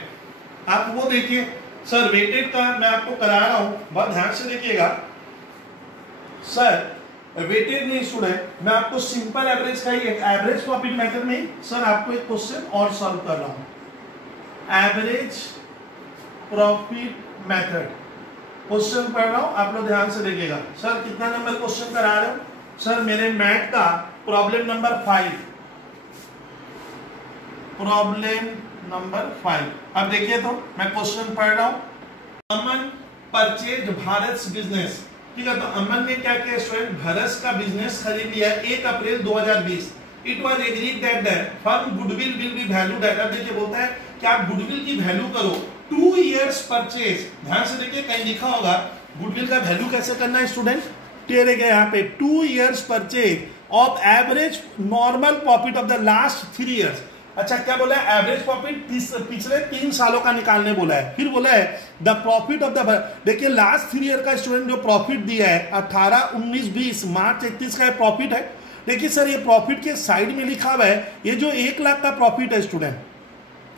आप वो देखिए सर, वेटेड का मैं आपको करा रहा हूं, बहुत ध्यान से देखिएगा सर। वेटेड नहीं स्टूडेंट, मैं आपको सिंपल एवरेज का ही, एवरेज प्रॉफिट मेथड में सर आपको एक क्वेश्चन और सॉल्व कर रहा हूं, एवरेज प्रॉफिट मेथड क्वेश्चन पढ़ रहा हूं, आप लोग ध्यान से देखिएगा। सर कितना नंबर क्वेश्चन करा रहे हो, सर मेरे मैथ का प्रॉब्लम नंबर 5, प्रॉब्लम नंबर 5। अब देखिए तो मैं क्वेश्चन पढ़ रहा हूं, अमन परचेज भारत बिजनेस, ठीक है। तो अमन ने क्या किया स्टूडेंट, भारत का बिजनेस खरीद लिया 1 अप्रैल 2020। It was agreed that the firm goodwill will be valued at, देखिए बोलता है कि आप गुडविल की वैल्यू करो 2 इयर्स परचेज। ध्यान से देखिए कहीं लिखा होगा गुडविल का वैल्यू कैसे करना है स्टूडेंट, टेरेगा यहाँ पे 2 years purchase of average normal profit of the last 3 years. अच्छा क्या बोला है, एवरेज प्रॉफिट पिछले 3 सालों का निकालने बोला है। फिर बोला है द प्रॉफिट ऑफ द, देखिए लास्ट 3 ईयर का स्टूडेंट जो प्रॉफिट दिया है 18, 19, 20, मार्च 31 का प्रॉफिट है। देखिए सर ये प्रॉफिट के साइड में लिखा हुआ है, ये जो 1 लाख का प्रॉफिट है student,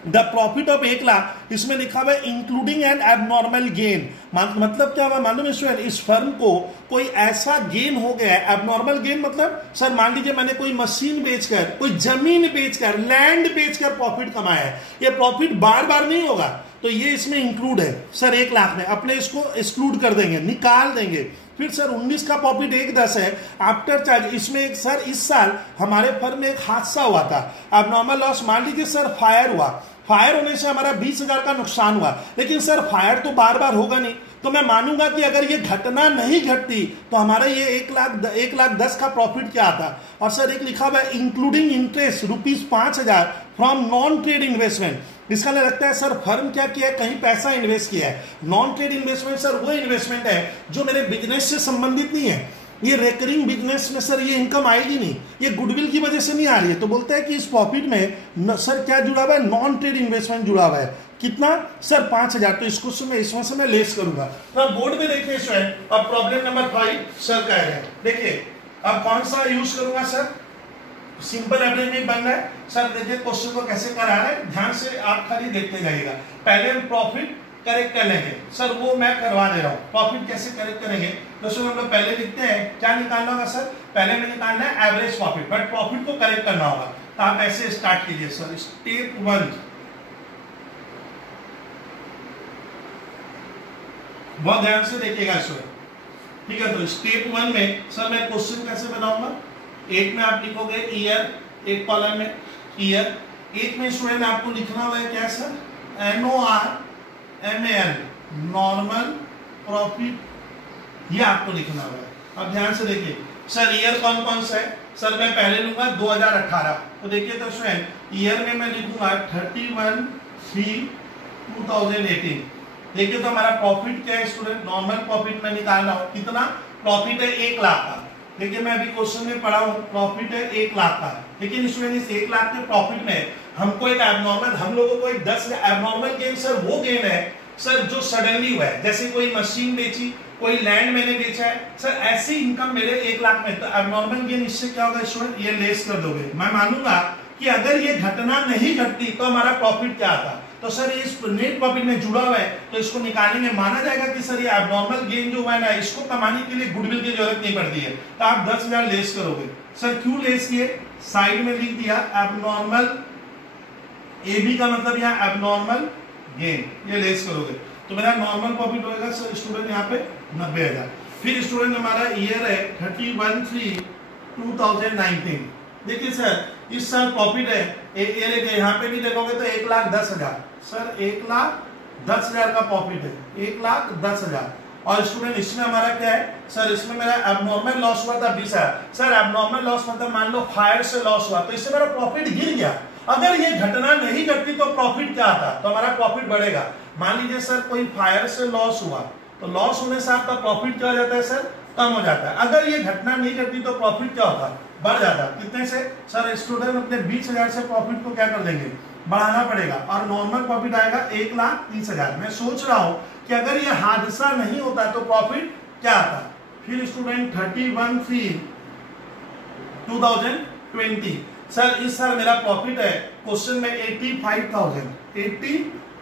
the profit of 1 lakh, इसमें लिखा हुआ है इंक्लूडिंग एन एबनॉर्मल गेन। मतलब क्या हुआ मालूम है स्टूडेंट, इस फर्म को कोई ऐसा गेन हो गया है, एबनॉर्मल गेन मतलब सर मान लीजिए मैंने कोई मशीन बेचकर, कोई जमीन बेचकर, लैंड बेचकर प्रॉफिट कमाया है, ये प्रॉफिट बार बार नहीं होगा, तो ये इसमें इंक्लूड है सर 1 लाख में, अपने इसको एक्सक्लूड कर देंगे, निकाल देंगे। फिर सर 19 का प्रॉफिट 110 है आफ्टर चार्ज, इसमें एक सर इस साल हमारे फर्म में एक हादसा हुआ था, अब नॉर्मल लॉस, मान लीजिए सर फायर हुआ, फायर होने से हमारा 20,000 का नुकसान हुआ, लेकिन सर फायर तो बार बार होगा नहीं, तो मैं मानूंगा कि अगर ये घटना नहीं घटती तो हमारा ये 1,10,000 का प्रॉफिट क्या आता। और सर एक लिखा हुआ है including interest ₹5,000 from non trade investment, इसका लगता है सर फर्म क्या किया है, कहीं पैसा इन्वेस्ट किया है। नॉन ट्रेड इन्वेस्टमेंट सर वो इन्वेस्टमेंट है जो मेरे बिजनेस से संबंधित नहीं है, ये रेकरिंग बिजनेस में सर ये इनकम आएगी नहीं, ये गुडविल की वजह से नहीं आ रही है। तो बोलते हैं कि इस प्रॉफिट में सर क्या जुड़ा हुआ है, नॉन ट्रेड इन्वेस्टमेंट जुड़ा हुआ है, कितना सर 5,000, तो इसको मैं इसमें से मैं लेस करूंगा। तो अब बोर्ड में देखिए स्टूडेंट, अब प्रॉब्लम नंबर 5 सर कह रहे हैं, देखिए अब कौन सा यूज करूंगा सर, सिंपल एवरेज में बनना है सर। देखिए क्वेश्चन को कैसे करा रहे हैं, ध्यान से आप खाली देखते जाइएगा। पहले हम प्रॉफिट करेक्ट कर लेंगे सर, वो मैं करवा दे रहा हूं। प्रॉफिट कैसे करेक्ट करेंगे दोस्तों, हम लोग पहले लिखते हैं क्या निकालना होगा सर, पहले में निकालना है एवरेज प्रॉफिट, बट प्रॉफिट को करेक्ट करना होगा। तो आप ऐसे स्टार्ट कीजिए सर, स्टेप 1, बहुत ध्यान से देखिएगा इसमें, ठीक है। तो स्टेप 1 में सर मैं क्वेश्चन कैसे बनाऊंगा, एक में आप लिखोगे ईयर, एक कॉलम में ईयर, एक में स्टूडेंट आपको लिखना हुआ है क्या सर, NORMAL, नॉर्मल प्रॉफिट, ये आपको लिखना हुआ है। अब ध्यान से देखिए सर, ईयर कौन कौन सा है सर, मैं पहले लूंगा 2018, तो देखिए तो स्टूडेंट ईयर में मैं लिखूंगा 31/3/2018। देखिए तो हमारा प्रॉफिट क्या है स्टूडेंट, नॉर्मल प्रॉफिट में निकाल रहा हूं, कितना प्रॉफिट है 1 लाख का। देखिए मैं अभी क्वेश्चन में पढ़ा हूं प्रॉफिट है 1 लाख का, लेकिन स्टूडेंट इस 1 लाख के प्रॉफिट में हमको एक एबनॉर्मल, हम लोगों को एक 10 एबनॉर्मल गेन सर वो गेन है सर जो सडनली हुआ है, जैसे कोई मशीन बेची, कोई लैंड मैंने बेचा है सर, ऐसी इनकम मेरे 1 लाख में, तो एबनॉर्मल गेन इससे क्या होगा स्टूडेंट, ये लेस कर दोगे। मैं मानूंगा कि अगर ये घटना नहीं घटती तो हमारा प्रॉफिट क्या आता, तो सर इस नेट प्रॉफिट में जुड़ा हुआ है, तो इसको निकालने में माना जाएगा कि सर ये एबनॉर्मल गेन जो हुआ है ना, इसको कमाने के लिए गुडविल की जरूरत नहीं पड़ती है, तो आप 10,000 लेस करोगे। सर क्यों लेस किए, साइड में लिख दिया एबनॉर्मल, AB का मतलब यहाँ एबनॉर्मल गेन, ये लेस करोगे तो मेरा नॉर्मल प्रॉफिट होगा सर स्टूडेंट यहाँ पे 90,000। फिर स्टूडेंट हमारा ईयर है 31/3/2019। देखिए सर इस साल प्रॉफिट है, यहाँ पे भी देखोगे तो 1,10,000 सर, 1,10,000 का प्रॉफिट है, 1,10,000। और स्टूडेंट इसमें हमारा क्या है सर, इसमें मेरा एबनॉर्मल लॉस हुआ था 20,000 सर, एबनॉर्मल लॉस मतलब मान लो फायर से लॉस हुआ, तो इससे मेरा प्रॉफिट गिर गया। अगर ये घटना नहीं घटती तो प्रॉफिट क्या आता, तो हमारा प्रॉफिट बढ़ेगा। मान लीजिए सर कोई फायर से लॉस हुआ, तो लॉस होने से आपका प्रॉफिट क्या हो जाता है सर, कम हो जाता है। अगर ये घटना नहीं घटती तो प्रॉफिट क्या होता, बढ़ जाता। कितने से सर, स्टूडेंट अपने 20,000 से प्रॉफिट को क्या कर देंगे, बढ़ाना पड़ेगा, और नॉर्मल प्रॉफिट आएगा 1,30,000। मैं सोच रहा हूं कि अगर ये हादसा नहीं होता तो प्रॉफिट क्या आता। फिर स्टूडेंट 31/3/2020 सर, इस साल मेरा प्रॉफिट है क्वेश्चन में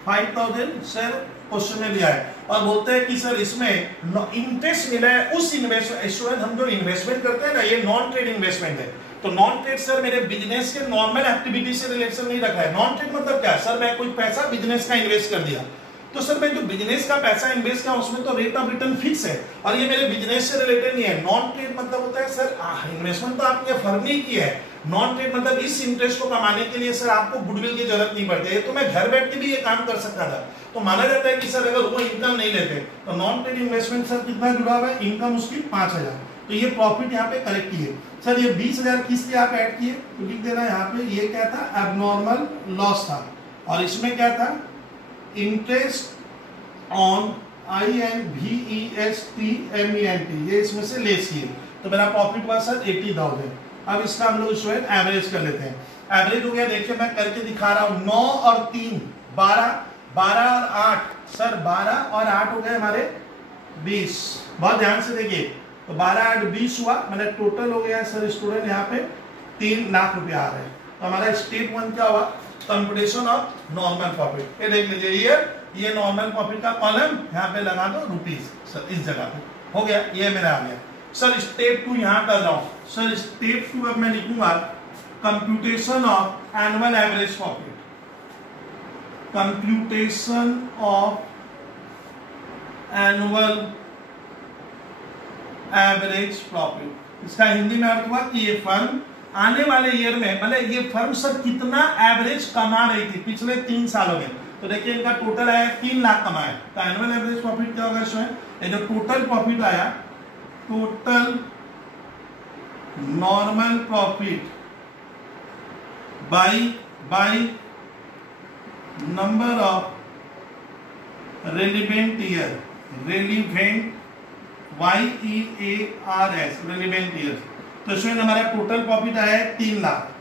85,000 सर क्वेश्चन में लिया है, और बोलते हैं कि सर इसमें इंटरेस्ट मिला है उस इन्वेस्टमेंट, स्टूडेंट हम जो इन्वेस्टमेंट करते हैं ना, ये नॉन ट्रेड इन्वेस्टमेंट है। तो नॉन ट्रेड सर मेरे बिजनेस के नॉर्मल एक्टिविटी से रिलेशन नहीं रखा है। नॉन ट्रेड मतलब क्या सर, मैं कोई पैसा बिजनेस का इन्वेस्ट कर दिया, तो सर मैं जो बिजनेस का पैसा इन्वेस्ट किया उसमें तो रेट ऑफ रिटर्न फिक्स है, और ये मेरे बिजनेस से रिलेटेड नहीं है। नॉन ट्रेड मतलब होता है सर इन्वेस्टमेंट तो आपने फर्म ने की है, नॉन ट्रेड मतलब इस इंटरेस्ट को कमाने के लिए सर आपको गुडविल की जरूरत नहीं पड़ती है, तो मैं घर बैठ के भी ये काम कर सकता था। तो माना जाता है कि सर अगर वो इनकम नहीं लेते तो नॉन ट्रेड इन्वेस्टमेंट सर कितना जुड़ा हुआ है, इनकम उसकी 5,000, तो ये प्रॉफिट यहाँ पे करेक्ट किए। सर ये 20,000 किस लिए आप ऐड किए, तो लिख देना यहाँ पे, ये क्या था, एबनॉर्मल लॉस था, और इसमें क्या था, इंटरेस्ट ऑन INVESTMENT, ये इसमें से लेस किए, तो मेरा प्रॉफिट हुआ सर 80,000। अब इसका हम लोग स्टूडेंट एवरेज कर लेते हैं। एवरेज हो गया, देखिए मैं करके दिखा रहा हूं, 9 और 3 12, 12 और 8 सर, 12 और 8 हो गए हमारे 20। बहुत ध्यान से देखिए, तो 12 8 20 हुआ, मैंने टोटल हो गया सर स्टूडेंट यहाँ पे 3 लाख रुपया आ रहे हैं। तो हमारा स्टेप 1 क्या हुआ, कंप्यूटेशन ऑफ नॉर्मल प्रॉफिट। ये देख लीजिए, ये नॉर्मल प्रॉफिट का कॉलम यहाँ पे लगा दो रुपीज सर, इस जगह पे हो गया, ये मेरा आ गया। सर स्टेप 2 यहां कर रहा हूं सर, स्टेप 2 अब मैं लिखूंगा computation of annual average profit, computation of annual average profit. इसका हिंदी में अर्थ हुआ कि ये फर्म आने वाले ईयर में, मतलब ये फर्म सर कितना एवरेज कमा रही थी पिछले 3 सालों में। तो देखिए इनका टोटल आया 3 लाख कमाया, तो एनुअल एवरेज प्रॉफिट क्या होगा इसमें, ये जो टोटल प्रॉफिट आया, total normal profit by number of relevant year, relevant YEARS, relevant year. तो इसमें हमारा टोटल प्रॉफिट आया है 3 लाख।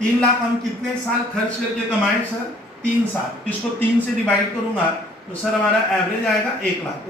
3 लाख हम कितने साल खर्च करके कमाए सर, 3 साल। इसको 3 से डिवाइड करूंगा तो सर हमारा एवरेज आएगा 1 लाख।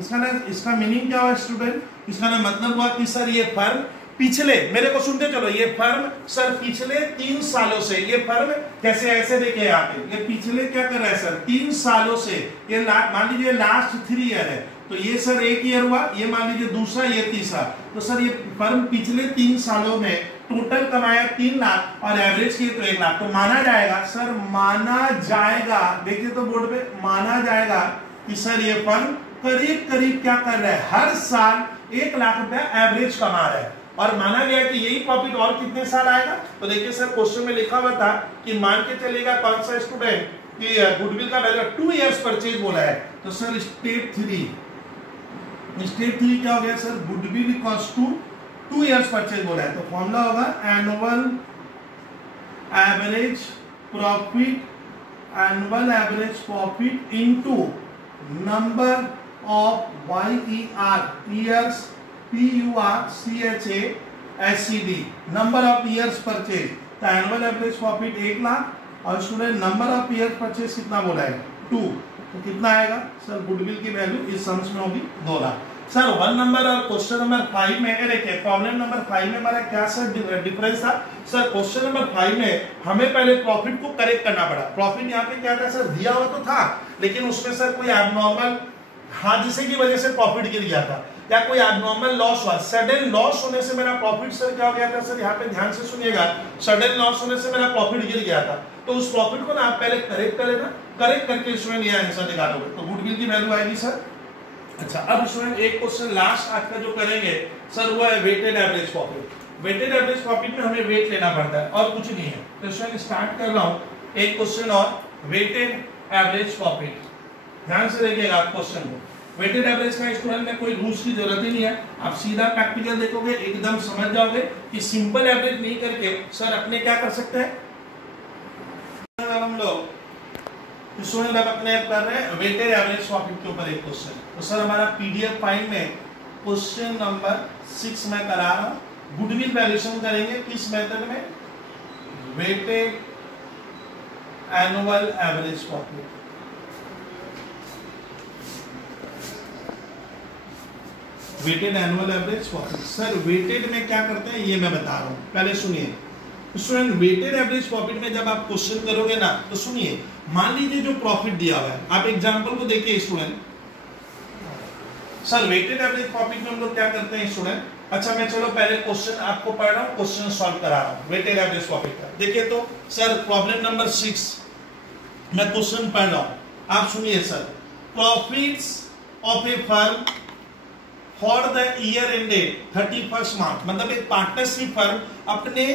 इसका मीनिंग क्या हुआ स्टूडेंट, इसका मतलब हुआ कि सर ये फर्म पिछले, मेरे को सुनते चलो, ये फर्म सर पिछले 3 सालों से, ये फर्म कैसे ऐसे देखिए यहाँ पे, ये पिछले क्या कर रहा है सर, 3 सालों से, ये मान लीजिए लास्ट 3 ईयर है, तो ये सर 1 ईयर हुआ, ये मान लीजिए दूसरा, ये तीसरा, तो सर ये फर्म पिछले 3 सालों में टोटल कमाया 3 लाख और एवरेज किए तो 1 लाख, तो माना जाएगा सर, माना जाएगा, देखिए तो बोर्ड पे, माना जाएगा कि सर ये फर्म करीब करीब क्या कर रहा है, हर साल 1 लाख रुपया एवरेज कमा रहा है। और माना गया कि यही प्रॉफिट और कितने साल आएगा, तो देखिए सर क्वेश्चन में लिखा हुआ था कि मान के चलेगा कौन सा स्टूडेंट कि गुडविल का वैल्यू 2 इयर्स परचेज बोला है, तो सर स्टेप 3 क्या हो गया sir, goodwill equals to 2 years purchase बोला है, तो फॉर्मूला होगा annual average profit into number of years PURCHASED, number of years purchase, तो एनुअल एवरेज प्रॉफिट 1 लाख और student number of year purchase कितना बोला है 2, तो कितना आएगा सर, गुडविल की वैल्यू इस सम्स में होगी 2 लाख। सर 1 नंबर और क्वेश्चन नंबर 5 में देखिए, प्रॉब्लम नंबर 5 में हमारा क्या सर डिफरेंस था, सर क्वेश्चन नंबर 5 में हमें पहले प्रॉफिट को करेक्ट करना पड़ा। प्रॉफिट यहाँ पे क्या था सर, दिया हुआ तो था लेकिन उसमें सर कोई एबनॉर्मल हादसे की वजह से प्रॉफिट गिर गया था या कोई एबनॉर्मल लॉस हुआ, सडन लॉस होने से मेरा प्रॉफिट सर क्या हो गया था, सर यहाँ पे ध्यान से सुनिएगा, सडन लॉस होने से मेरा प्रॉफिट गिर गया था, तो उस प्रॉफिट को ना आप पहले करेक्ट करें ना, करेक्ट करके स्टूडेंट ये आंसर निकालोगे तो गुडविल की वैल्यू आएगी सर। अच्छा, अब स्टूडेंट एक क्वेश्चन लास्ट आज का जो करेंगे सर वो है weighted average profit. Weighted average profit में हमें वेट लेना पड़ता है और कुछ नहीं है, तो स्टूडेंट स्टार्ट कर रहा हूं एक क्वेश्चन और, वेटेड एवरेज प्रॉफिट, ध्यान से देखिएगा आप क्वेश्चन को। वेटेड एवरेज का स्टूडेंट में कोई रूल्स की जरूरत ही नहीं है, आप सीधा प्रैक्टिकल देखोगे एकदम समझ जाओगे कि सिंपल एवरेज नहीं करके सर अपने क्या कर सकते हैं, हम लोग स्टूडेंट अब अपने कर रहे हैं वेटेड एवरेज प्रॉफिट के ऊपर एक क्वेश्चन। तो सर हमारा पीडीएफ फाइल में क्वेश्चन नंबर 6 में करा रहा हूं, गुडविल वैल्यूएशन करेंगे किस मेथड में, weighted annual average profit. Weighted annual average profit, sir weighted में क्या करते हैं ये मैं बता रहा हूं, पहले सुनिए स्टूडेंट। वेटेड एवरेज प्रॉफिट में जब आप क्वेश्चन करोगे ना तो सुनिए, मान लीजिए जो प्रॉफिट दिया हुआ है, आप एग्जांपल को देखिए student. Sir weighted average profit में हम लोग क्या करते हैं स्टूडेंट, अच्छा मैं चलो पहले क्वेश्चन आपको पढ़ रहा हूं, क्वेश्चन सॉल्व करा रहा हूं वेटेड एवरेज प्रॉफिट का। देखिए तो सर प्रॉब्लम नंबर 6 मैं क्वेश्चन पढ़ रहा हूं, आप सुनिए sir. Profits of A firm for the year ended 31st मार्च, मतलब एक पार्टनरशिप फर्म अपने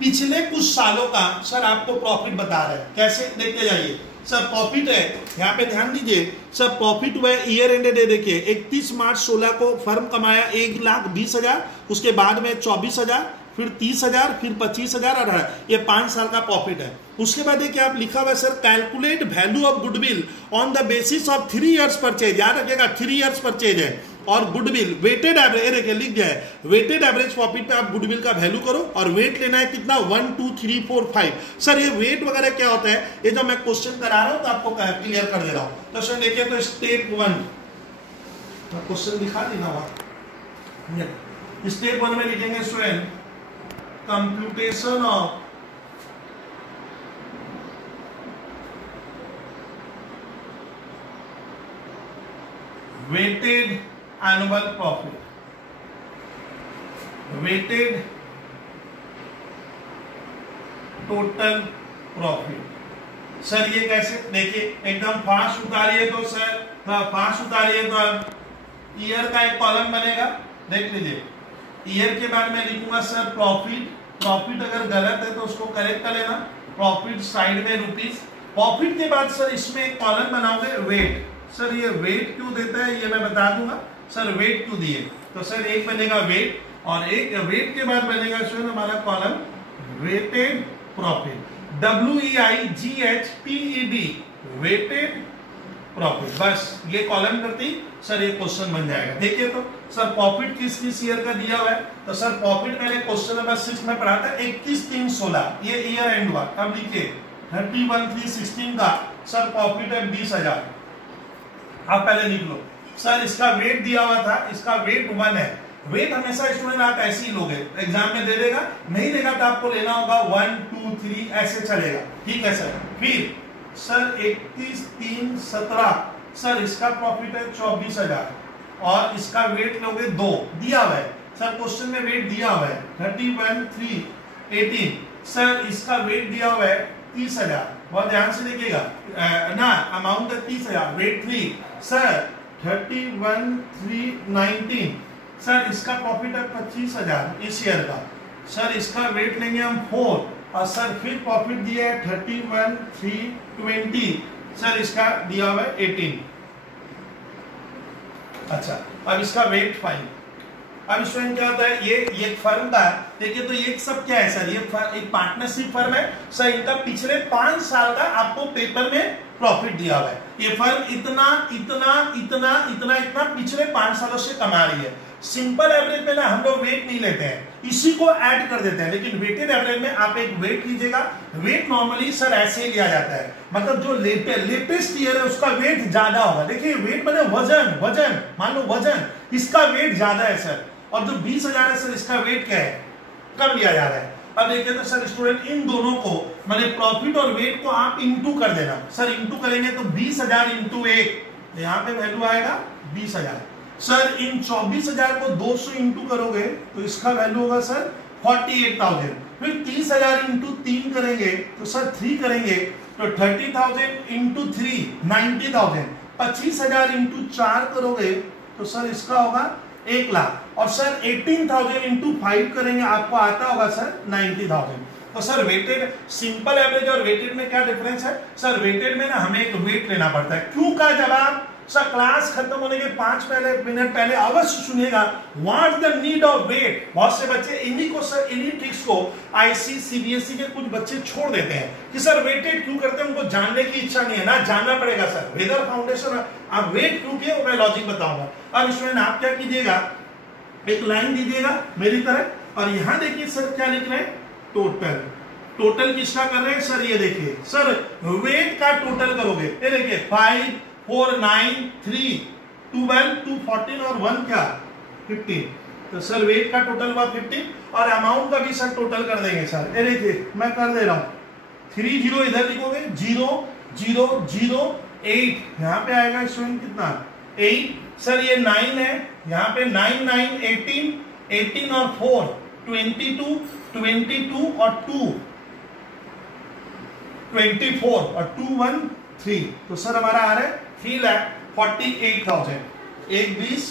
पिछले कुछ सालों का सर आपको प्रॉफिट बता रहे हैं, कैसे देखते जाइए सर। प्रॉफिट है यहाँ पे ध्यान दीजिए सर, प्रॉफिट हुआ ईयर एंडेड है, देखिए 31 मार्च 16 को फर्म कमाया 1,20,000, उसके बाद में 24,000, फिर 30,000, फिर 25,000 और 18, ये 5 साल का प्रॉफिट है। उसके बाद देखिए आप लिखा हुआ है sir, calculate value of goodwill on the basis of 3 years purchase, याद रखिएगा 3 इयर्स परचेज है, और गुडविल वेटेड एवरेज, देखिए लिख गया है वेटेड एवरेज प्रॉफिट पे आप गुडविल का वैल्यू करो और वेट लेना है कितना 1 2 3 4 5। सर ये वेट वगैरह क्या होता है, ये जो मैं क्वेश्चन करा रहा हूं तो आपको क्लियर कर दे रहा हूं। तो सर देखिए तो स्टेप 1 क्वेश्चन दिखा देना वहां, स्टेप 1 में लिखेंगे student computation of weighted annual profit, weighted total profit. Sir ये कैसे, देखिए एकदम फास्ट उतारिए तो सर, फास्ट उतारिए तो ईयर का एक कॉलम बनेगा, देख लीजिए। ईयर के बाद मैं लिखूंगा सर प्रॉफिट, प्रॉफिट अगर गलत है तो उसको करेक्ट कर लेना, प्रॉफिट साइड में रुपीस। प्रॉफिट के बाद सर इसमें एक कॉलम बनाओगे वेट, सर ये वेट क्यों देता है ये मैं बता दूंगा, सर वेट क्यों दिए, तो सर एक बनेगा वेट और एक वेट के बाद बनेगा सर हमारा column weighted profit, WEIGHTED weighted profit, बस ये कॉलम करती सर ये क्वेश्चन बन जाएगा। देखिए तो सर प्रॉफिट किस किस ईयर का दिया हुआ है, तो सर प्रॉफिट मैंने क्वेश्चन नंबर 6 में पढ़ा था 21/3/16, ये ईयर एंड हुआ, अब लिखिए 31/3/16 का सर प्रॉफिट है 20,000, आप पहले लिख लो। सर इसका वेट दिया हुआ था, इसका वेट 1 है, वेट हमेशा स्टूडेंट आप ऐसे ही लोगे, एग्जाम में दे देगा, नहीं देगा तो आपको लेना होगा 1 2 3 ऐसे चलेगा, ठीक है सर। फिर सर 31/3/17 सर इसका प्रॉफिट है 24,000 और इसका वेट लोगे 2 दिया हुआ है, सर क्वेश्चन में वेट दिया हुआ है 31,318, सर इसका वेट दिया हुआ है 30,000, बहुत ध्यान से देखिएगा ना, अमाउंट है 30,000, वेट 3, सर 31,319, सर इसका प्रॉफिट है 25,000 इस ईयर का, सर इसका वेट लेंगे हम 4, और सर फिर प्रॉफिट दिया है 31,320, सर इसका दिया हुआ है 18। अच्छा, अब इसका वेट 5। अब स्टूडेंट क्या होता है, ये फर्म का देखिए, तो ये सब क्या है सर, ये एक पार्टनरशिप फर्म है सर, इनका पिछले 5 साल का आपको पेपर में प्रॉफिट दिया हुआ है। ये फर्म इतना इतना इतना इतना इतना पिछले 5 सालों से कमा रही है। सिंपल एवरेज में ना हम लोग वेट नहीं लेते हैं, इसी को ऐड कर देते हैं, लेकिन वेटेड एवरेज में आप एक वेट लीजिएगा। वेट नॉर्मली सर ऐसे ही लिया जाता है, मतलब जो लेटेस्ट ईयर है उसका वेट ज्यादा होगा। देखिए वेट मतलब वजन, मान लो वजन, इसका वेट ज्यादा है सर, और जो 20,000 है सर इसका वेट क्या है, कम लिया जा रहा है। अब देखिए तो सर स्टूडेंट इन दोनों को माने प्रॉफिट और वेट को आप इंटू कर देना। सर इंटू करेंगे तो 20,000 इंटू 1, यहाँ पे वैल्यू आएगा 20,000। सर इन 24,000 को 200 इंटू करोगे तो इसका वैल्यू होगा सर 48,000। फिर 30,000 इंटू 3 करेंगे तो सर 3 करेंगे तो 30,000 इंटू 3 90,000। 25,000 इंटू 4 करोगे तो सर इसका होगा 1 लाख। और सर 18,000 इंटू 5 करेंगे आपको आता होगा सर 90,000। तो सर वेटेड, सिंपल एवरेज और वेटेड में क्या डिफरेंस है सर, वेटेड में ना हमें एक वेट लेना पड़ता है। क्यों का जवाब सर क्लास खत्म होने के 5 मिनट पहले अवश्य सुनिएगा, what the need of weight. बहुत से बच्चे इन्हीं को सर, इन्हीं ट्रिक्स को आईसी सीबीएसई के कुछ बच्चे छोड़ देते हैं कि सर वेटेड क्यों करते हैं, उनको जानने की इच्छा नहीं है ना, जानना पड़ेगा सर। वेदर फाउंडेशन आप वेट क्यों किए वो मैं लॉजिक बताऊंगा। अब इसमें आप क्या कीजिएगा, एक लाइन दीजिएगा मेरी तरह, और यहां देखिए सर क्या लिख रहे हैं, टोटल किसका कर रहे हैं सर, ये देखिए सर वेट का टोटल करोगे, ये देखिए 5 4 9 3 12 2 14 और 1 क्या 15। तो सर वेट का टोटल हुआ 15, और अमाउंट का भी सर टोटल कर देंगे सर। ये देखिए मैं कर दे रहा हूं, 3 0 इधर लिखोगे, 0 0 0 8, यहां पे आएगा स्टूडेंट कितना 8। सर ये 9 है, यहाँ पे 9 9 18 18 और 4 22 22 और 2 24 और 2 1 3। तो सर हमारा आ रहा है 3,48,000। 1 20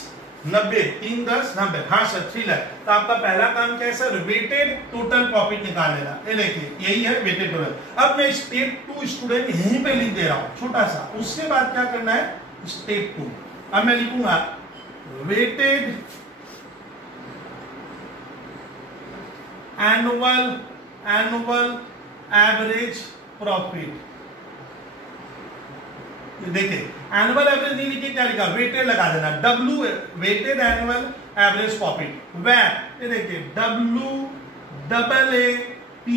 90 3 10 90, हाँ सर 3 लाख। तो आपका पहला काम क्या है सर, वेटेड टोटल प्रॉफिट निकाल लेना। ये देखिए यही है वेटेड टोटल। अब मैं स्टेप 2 स्टूडेंट यहीं पे लिख दे रहा हूं छोटा सा, उसके बाद क्या करना है स्टेप 2। अब मैं लिखूंगा वेटेड एनुअल एवरेज प्रॉफिट। देखिए एनुअल एवरेज नहीं लिखिए, क्या लिखा वेटेड लगा देना, W weighted annual average profit. Wait ये देखिए WAAP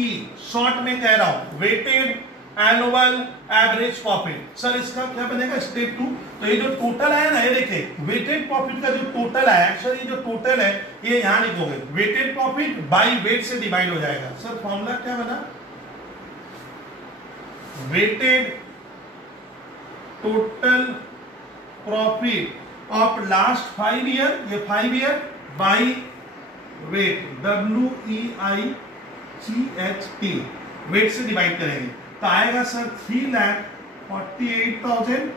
शॉर्ट में कह रहा हूं, weighted annual average profit. Sir इसका क्या बनेगा स्टेप 2। तो ये जो टोटल है ना, ये देखिए वेटेड प्रॉफिट का जो टोटल है, सर ये जो टोटल है ये यहां लिखोगे, वेटेड प्रॉफिट बाय वेट से डिवाइड हो जाएगा। सर फॉर्मूला क्या बना, weighted total profit of last 5 year, ये 5 year by weight, WEIGHT, weight से डिवाइड करेंगे तो आएगा सर 3,48,000।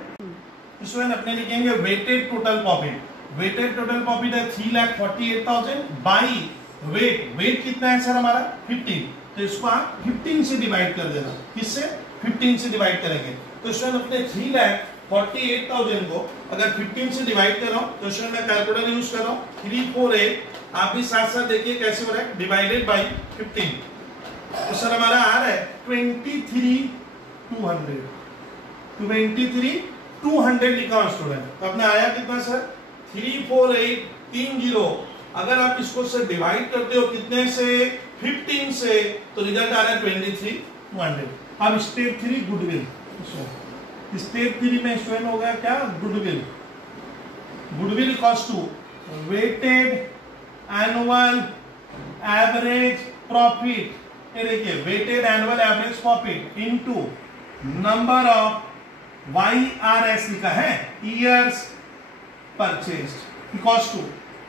इसमें अपने लिखेंगे weighted total profit, weighted total profit है 3,48,000 बाई वेट, वेट कितना है सर हमारा 15। तो इसको आप 15 से डिवाइड कर देना, किससे 15 से डिवाइड करेंगे। तो इसमें अपने 3,48,000 को अगर 15 से डिवाइड कर रहा हूं तो इसमें मैं कैलकुलेटर यूज कर रहा हूं, 348, आप भी साथ साथ देखिए कैसे हो रहा है, डिवाइडेड बाई 15। तो सर हमारा आ रहा है 23,200 लिखा हो स्टूडेंट। तो अपने आया कितना सर 34830। अगर आप इसको सर डिवाइड करते हो कितने से 15 से, तो रिजल्ट आ रहा है 23,200। अब स्टेप 3 गुडविल। स्टेप 3 में स्टूडेंट हो गया क्या goodwill. Goodwill equals to weighted annual average profit, ये देखिए weighted annual average profit into number of YRS लिखा है, years purchased, equals to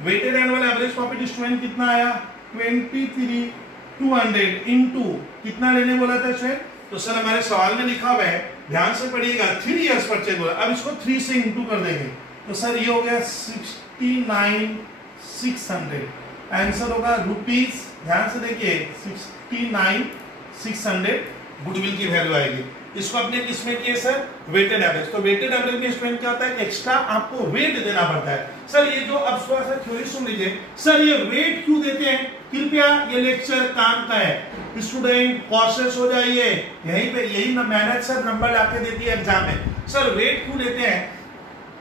weighted annual average profit student कितना आया 23,200 इनटू कितना लेने बोला था स्टूडेंट, तो सर हमारे सवाल में लिखा हुआ है, ध्यान से पढ़िएगा, 3 इयर्स परचेज बोला, अब इसको 3 से इंटू कर देंगे, तो सर ये हो गया 69,600, आंसर होगा रुपीज, ध्यान से देखिए 69,600 गुडविल की वैल्यू आएगी। इसको अपने किसमें किए सर, वेटेड एवरेज। तो वेटेड एवरेज में स्टूडेंट क्या होता है, एक्स्ट्रा आपको वेट देना पड़ता है। सर ये जो अब थोड़ा सा थ्योरी सुन लीजिए, सर ये वेट क्यों देते हैं, कृपया ये लेक्चर काम का है, स्टूडेंट कॉशियस हो जाइए, यहीं पे यही मेहनत सर नंबर लाके देती है एग्जाम में। सर वेट क्यों देते हैं,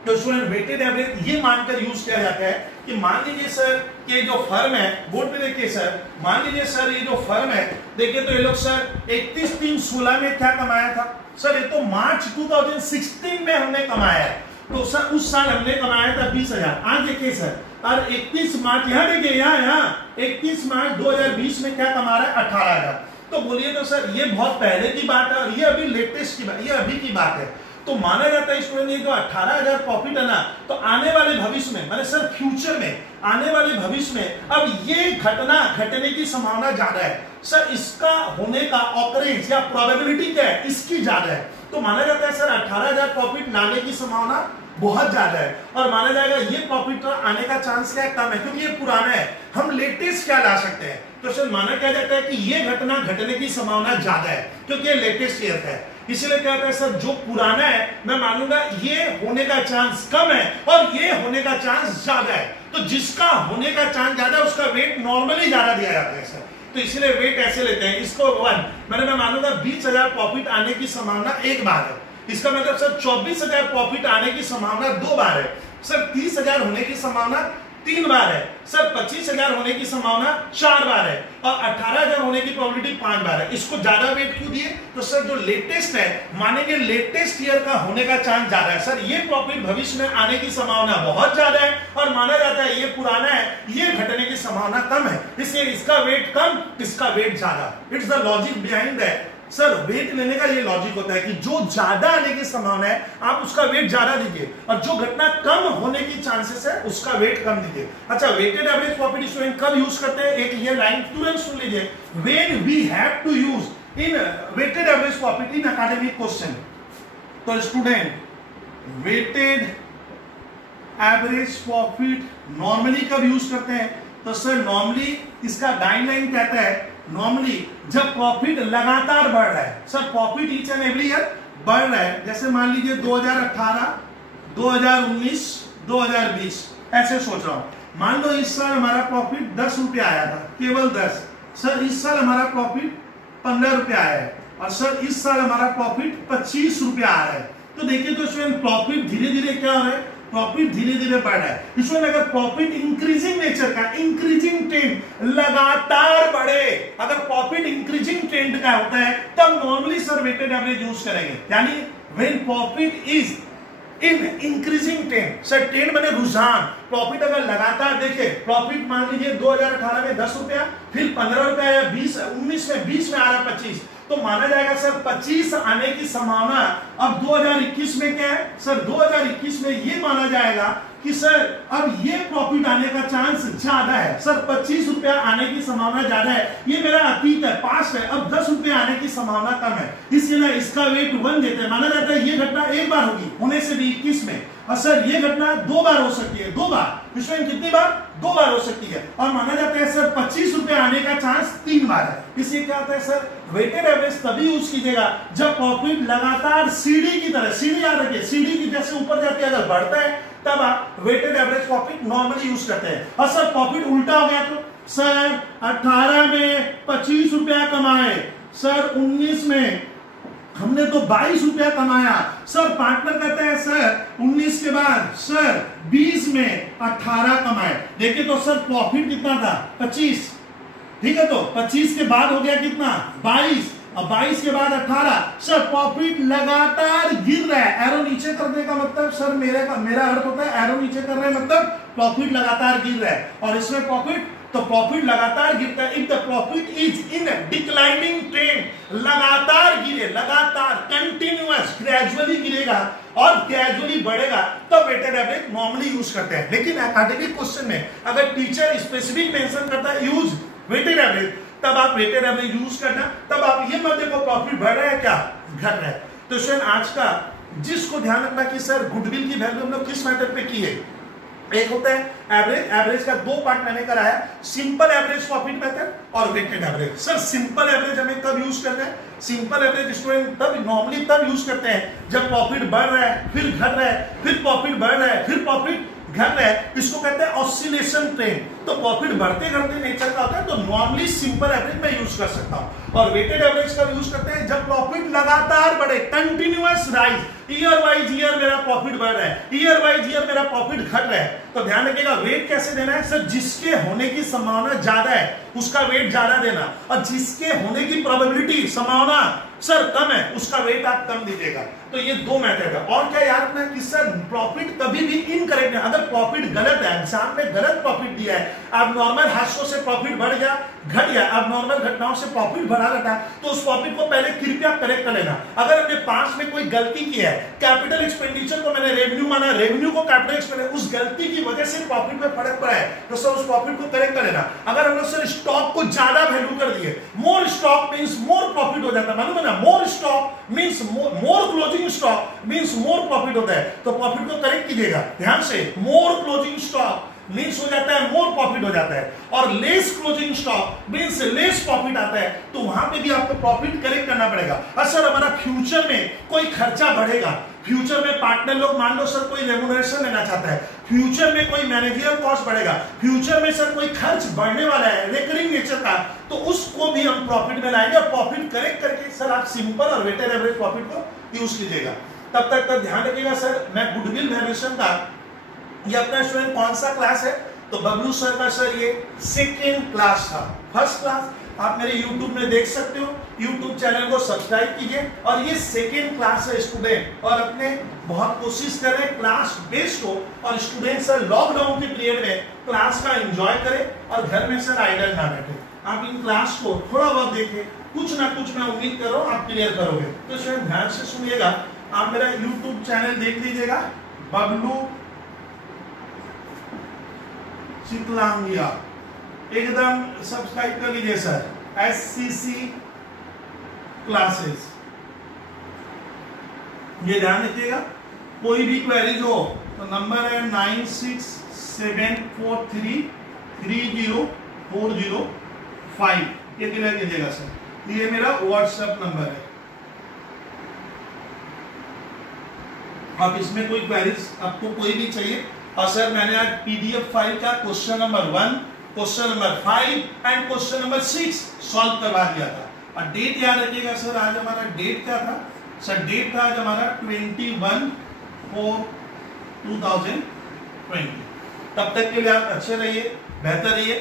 तो स्टूडेंट वेटेड एवरेज ये मानकर यूज किया जाता है कि मान लीजिए सर कि जो फर्म है, बोर्ड पे देखिए सर, मान लीजिए सर ये जो फर्म है, देखिए तो ये लोग सर 31/3/16 में क्या कमाया था, सर ये तो मार्च 2016 में हमने कमाया है, तो सर उस साल हमने कमाया था 20,000। आज देखिए सर, और 31 मार्च यहाँ देखिए, यहाँ 31 मार्च 2020 में क्या कमा रहा है 18,000। तो बोलिए तो सर ये बहुत पहले की बात है और ये अभी लेटेस्ट की बात, ये अभी की बात है। तो माना जाता है स्टूडेंट ये जो 18,000 प्रॉफिट है ना, तो आने वाले भविष्य में, माने सर फ्यूचर में, आने वाले भविष्य में अब ये घटना घटने की संभावना ज्यादा है सर, इसका होने का ऑकरेंस या प्रोबेबिलिटी क्या है, इसकी ज्यादा है। तो माना जाता है सर 18,000 प्रॉफिट लाने की संभावना बहुत ज्यादा है, और माना जाएगा ये प्रॉफिट आने का चांस क्या है, कम है, क्योंकि ये पुराना है, हम लेटेस्ट क्या ला सकते हैं। तो सर माना क्या जाता है कि ये घटना घटने की संभावना ज्यादा है क्योंकि ये लेटेस्ट ईयर है, इसीलिए क्या होता है सर जो पुराना है मैं मानूंगा ये होने का चांस कम है और ये होने का चांस ज्यादा है। तो जिसका होने का चांस ज्यादा है उसका वेट नॉर्मली ज्यादा दिया जाता है सर, तो इसीलिए वेट ऐसे लेते हैं। इसको 1 मैं मानूंगा 20,000 प्रॉफिट आने की संभावना एक बार है, इसका मतलब सर 24,000 प्रॉफिट आने की संभावना 2 बार है, सर 30,000 होने की संभावना 3 बार है, सर 25,000 होने की संभावना 4 बार है, और 18,000 होने की प्रोबेबिलिटी 5 बार है। इसको ज्यादा वेट क्यों दिए, तो सर जो लेटेस्ट है, मानेंगे लेटेस्ट ईयर का होने का चांस ज्यादा है, सर ये प्रॉफिट भविष्य में आने की संभावना बहुत ज्यादा है, और माना जाता है ये पुराना है, ये घटने की संभावना कम है, इसलिए इसका वेट कम, इसका वेट ज्यादा। It's the logic behind that. Sir weight लेने का ये लॉजिक होता है कि जो ज्यादा आने की संभावना है आप उसका वेट ज्यादा दीजिए, और जो घटना कम होने की चांसेस है उसका वेट कम दीजिए। अच्छा, वेटेड एवरेज प्रॉफिट स्टूडेंट कब यूज करते हैं, एक ये लाइन तुरंत सुन लीजिए, when we have to use in weighted average profit in academic question. तो student weighted average profit normally कब यूज करते हैं, तो सर नॉर्मली इसका गाइडलाइन कहता है नॉर्मली जब प्रॉफिट लगातार बढ़ रहा है, sir profit each and every year बढ़ रहा है, जैसे मान लीजिए 2018, 2019, 2020 ऐसे सोच रहा हूं, मान लो इस साल हमारा प्रॉफिट 10 रुपया आया था, केवल 10, सर इस साल हमारा प्रॉफिट 15 रुपया आया है, और सर इस साल हमारा प्रॉफिट 25 रुपया आ रहा है। तो देखिए तो स्टूडेंट प्रॉफिट धीरे धीरे क्या हो रहा है, प्रॉफिट धीरे धीरे बढ़ रहा है। इसमें अगर प्रॉफिट इंक्रीजिंग नेचर का, इंक्रीजिंग ट्रेंड लगातार बढ़े, अगर प्रॉफिट इंक्रीजिंग ट्रेंड का होता है तब normally sir weighted average use करेंगे, यानी when profit is in increasing trend, sir trend बने रुझान, प्रॉफिट अगर लगातार देखे, प्रॉफिट मान लीजिए 2018 में 10 रुपया, फिर 15 रुपया या 20, 19 में 20 में आ रहा 25, तो माना जाएगा सर 25 आने की संभावना। अब 2021 में क्या है सर, 2021 में ये माना जाएगा कि सर अब ये प्रॉफिट आने का चांस ज्यादा है, सर 25 रुपया आने की संभावना ज्यादा है, ये मेरा अतीत है, पास्ट है, अब 10 रुपया आने की संभावना कम है, इसलिए इसका वेट 1 देते हैं। माना जाता है ये घटना एक बार होगी, होने से भी 21 में, और सर ये घटना 2 बार हो सकती है, 2 बार, इसमें कितनी बार, 2 बार हो सकती है, और माना जाता है सर 25 रुपया आने का चांस 3 बार है। इसलिए क्या होता है सर, वेटेड एवरेज तभी यूज कीजिएगा जब प्रॉफिट लगातार सीढ़ी की तरह, सीढ़ी याद रखिए, सीढ़ी की जैसे ऊपर जाती है, अगर बढ़ता है तब आप weighted average profit normally use करते हैं। और सर प्रॉफिट उल्टा हो गया तो सर 18 में 25 रुपया कमाए, सर 19 में हमने तो 22 रुपया कमाया, सर पार्टनर कहते हैं सर 19 के बाद सर 20 में 18 कमाए, देखिए तो सर प्रॉफिट कितना था 25, ठीक है, तो 25 के बाद हो गया कितना 22, और 22 के बाद 18, सर प्रॉफिट लगातार गिर रहा है, एरो नीचे करने का मतलब सर मेरा अर्थ होता है एरो नीचे कर रहे हैं मतलब प्रॉफिट लगातार गिर रहा है, और इसमें प्रॉफिट तो प्रॉफिट लगातार गिरता है। If the profit is in declining trend, लगातार गिरे, लगातार कंटिन्यूअस, ग्रेजुअली गिरेगा और ग्रेजुअली बढ़ेगा, तो वेटेड एवरेज नॉर्मली यूज करते हैं। लेकिन एकेडमिक क्वेश्चन में अगर टीचर स्पेसिफिक मेंशन करता है यूज वेटेड एवरेज, तब आप वेटेड एवरेज यूज करना। तब आप ये मत देखो प्रॉफिट बढ़ रहा है क्या घट रहा है। तो सर आज का जिसको ध्यान रखना कि सर गुडविल की वैल्यू हम लोग किस मेथड पे की है, एक होता है एवरेज, एवरेज का दो पार्ट मैंने कराया, सिंपल एवरेज प्रॉफिट मेथड और weighted average. Sir simple average हमें कब यूज करना है? सिंपल एवरेज स्टूडेंट तब नॉर्मली तब यूज करते हैं जब प्रॉफिट बढ़ रहा है, फिर घट रहा है, फिर प्रॉफिट बढ़ रहा है, फिर प्रॉफिट घट रहा है। इसको कहते हैं ऑसिलेशन ट्रेंड। तो प्रॉफिट बढ़ते घटते नेचर का होता है, तो नॉर्मली सिंपल एवरेज मैं यूज कर सकता हूं। और वेटेड एवरेज का यूज करते हैं जब प्रॉफिट लगातार बढ़े, continuous rise, year wise year मेरा प्रॉफिट बढ़ रहा है, ईयर वाइज ईयर मेरा प्रॉफिट घट रहा है। तो ध्यान रखिएगा वेट कैसे देना है सर, जिसके होने की संभावना ज्यादा है उसका वेट ज्यादा देना, और जिसके होने की प्रोबेबिलिटी संभावना सर कम है उसका वेट आप कम दीजिएगा। तो ये दो मेथड है। और क्या याद रखना है कि सर प्रॉफिट कभी भी इनकरेक्ट है। अगर प्रॉफिट गलत है, एग्जाम में गलत प्रॉफिट दिया है, आप नॉर्मल हादसों से प्रॉफिट बढ़ गया घट गया, आप नॉर्मल घटनाओं से प्रॉफिट बढ़ा घटा, तो उस प्रॉफिट को पहले कृपया करेक्ट कर लेना। अगर हमने पास में कोई गलती की है, कैपिटल एक्सपेंडिचर को मैंने रेवेन्यू माना, रेवेन्यू को कैपिटल एक्सपेंडिचर, उस गलती की वजह से प्रॉफिट में फर्क पड़ा है, तो सर उस प्रॉफिट को करेक्ट कर लेना। अगर हम लोग सर स्टॉक को ज्यादा वैल्यू कर दिए, more stock means more profit हो जाता है, मालूम है ना, more stock means more closing stock means more profit होता है, तो प्रॉफिट को करेक्ट कीजिएगा ध्यान से। मोर क्लोजिंग स्टॉक मींस हो जाता है मोर प्रॉफिट हो जाता है, और less closing stock means less profit आता है, तो वहां पे भी आपको प्रॉफिट करेक्ट करना पड़ेगा। और सर हमारा फ्यूचर में कोई खर्चा बढ़ेगा, फ्यूचर में पार्टनर लोग मान लो सर कोई रेम्युनरेशन लेना चाहता है, फ्यूचर में कोई मैनेजरियल कॉस्ट बढ़ेगा, फ्यूचर में सर कोई खर्च बढ़ने वाला है रिकरिंग नेचर का, तो उसको भी हम प्रॉफिट में लाएंगे। और प्रॉफिट करेक्ट करके सर आप सिंपल और वेटेड एवरेज प्रॉफिट को यूज कीजिएगा। तब तक ध्यान रखिएगा सर, मैं गुडविल वैल्यूएशन का ये अपना स्टूडेंट कौन सा क्लास है, तो बबलू सर का सर ये सेकेंड क्लास था। फर्स्ट क्लास आप मेरे YouTube में देख सकते हो, YouTube चैनल को सब्सक्राइब कीजिए। और ये सेकेंड क्लास है स्टूडेंट, और अपने बहुत कोशिश करें क्लास बेस्ड हो, और स्टूडेंट सर लॉकडाउन के पीरियड में क्लास का एंजॉय करें और घर में सर आइडल ना बैठे। आप इन क्लास को थोड़ा बहुत देखें, कुछ ना कुछ मैं उम्मीद कर रहा हूँ आप क्लियर करोगे। तो स्टूडेंट ध्यान से सुनिएगा, आप मेरा YouTube चैनल देख लीजिएगा, बबलू चितलांगिया, एकदम सब्सक्राइब कर लीजिए सर। SCC क्लासेस, ये ध्यान रखिएगा। कोई भी क्वेरीज हो तो नंबर है 9674330405, ये क्लियर कीजिएगा सर। ये मेरा व्हाट्सएप नंबर है। आप इसमें कोई क्वेरीज आपको कोई भी चाहिए, और सर मैंने आज PDF फाइल का question number 1, question number 5 and question number 6 solve करवा दिया था। और डेट याद रखिएगा सर, आज हमारा डेट क्या था सर, डेट था आज हमारा 21/4/2020। तब तक के लिए आप अच्छे रहिए, बेहतर रहिए।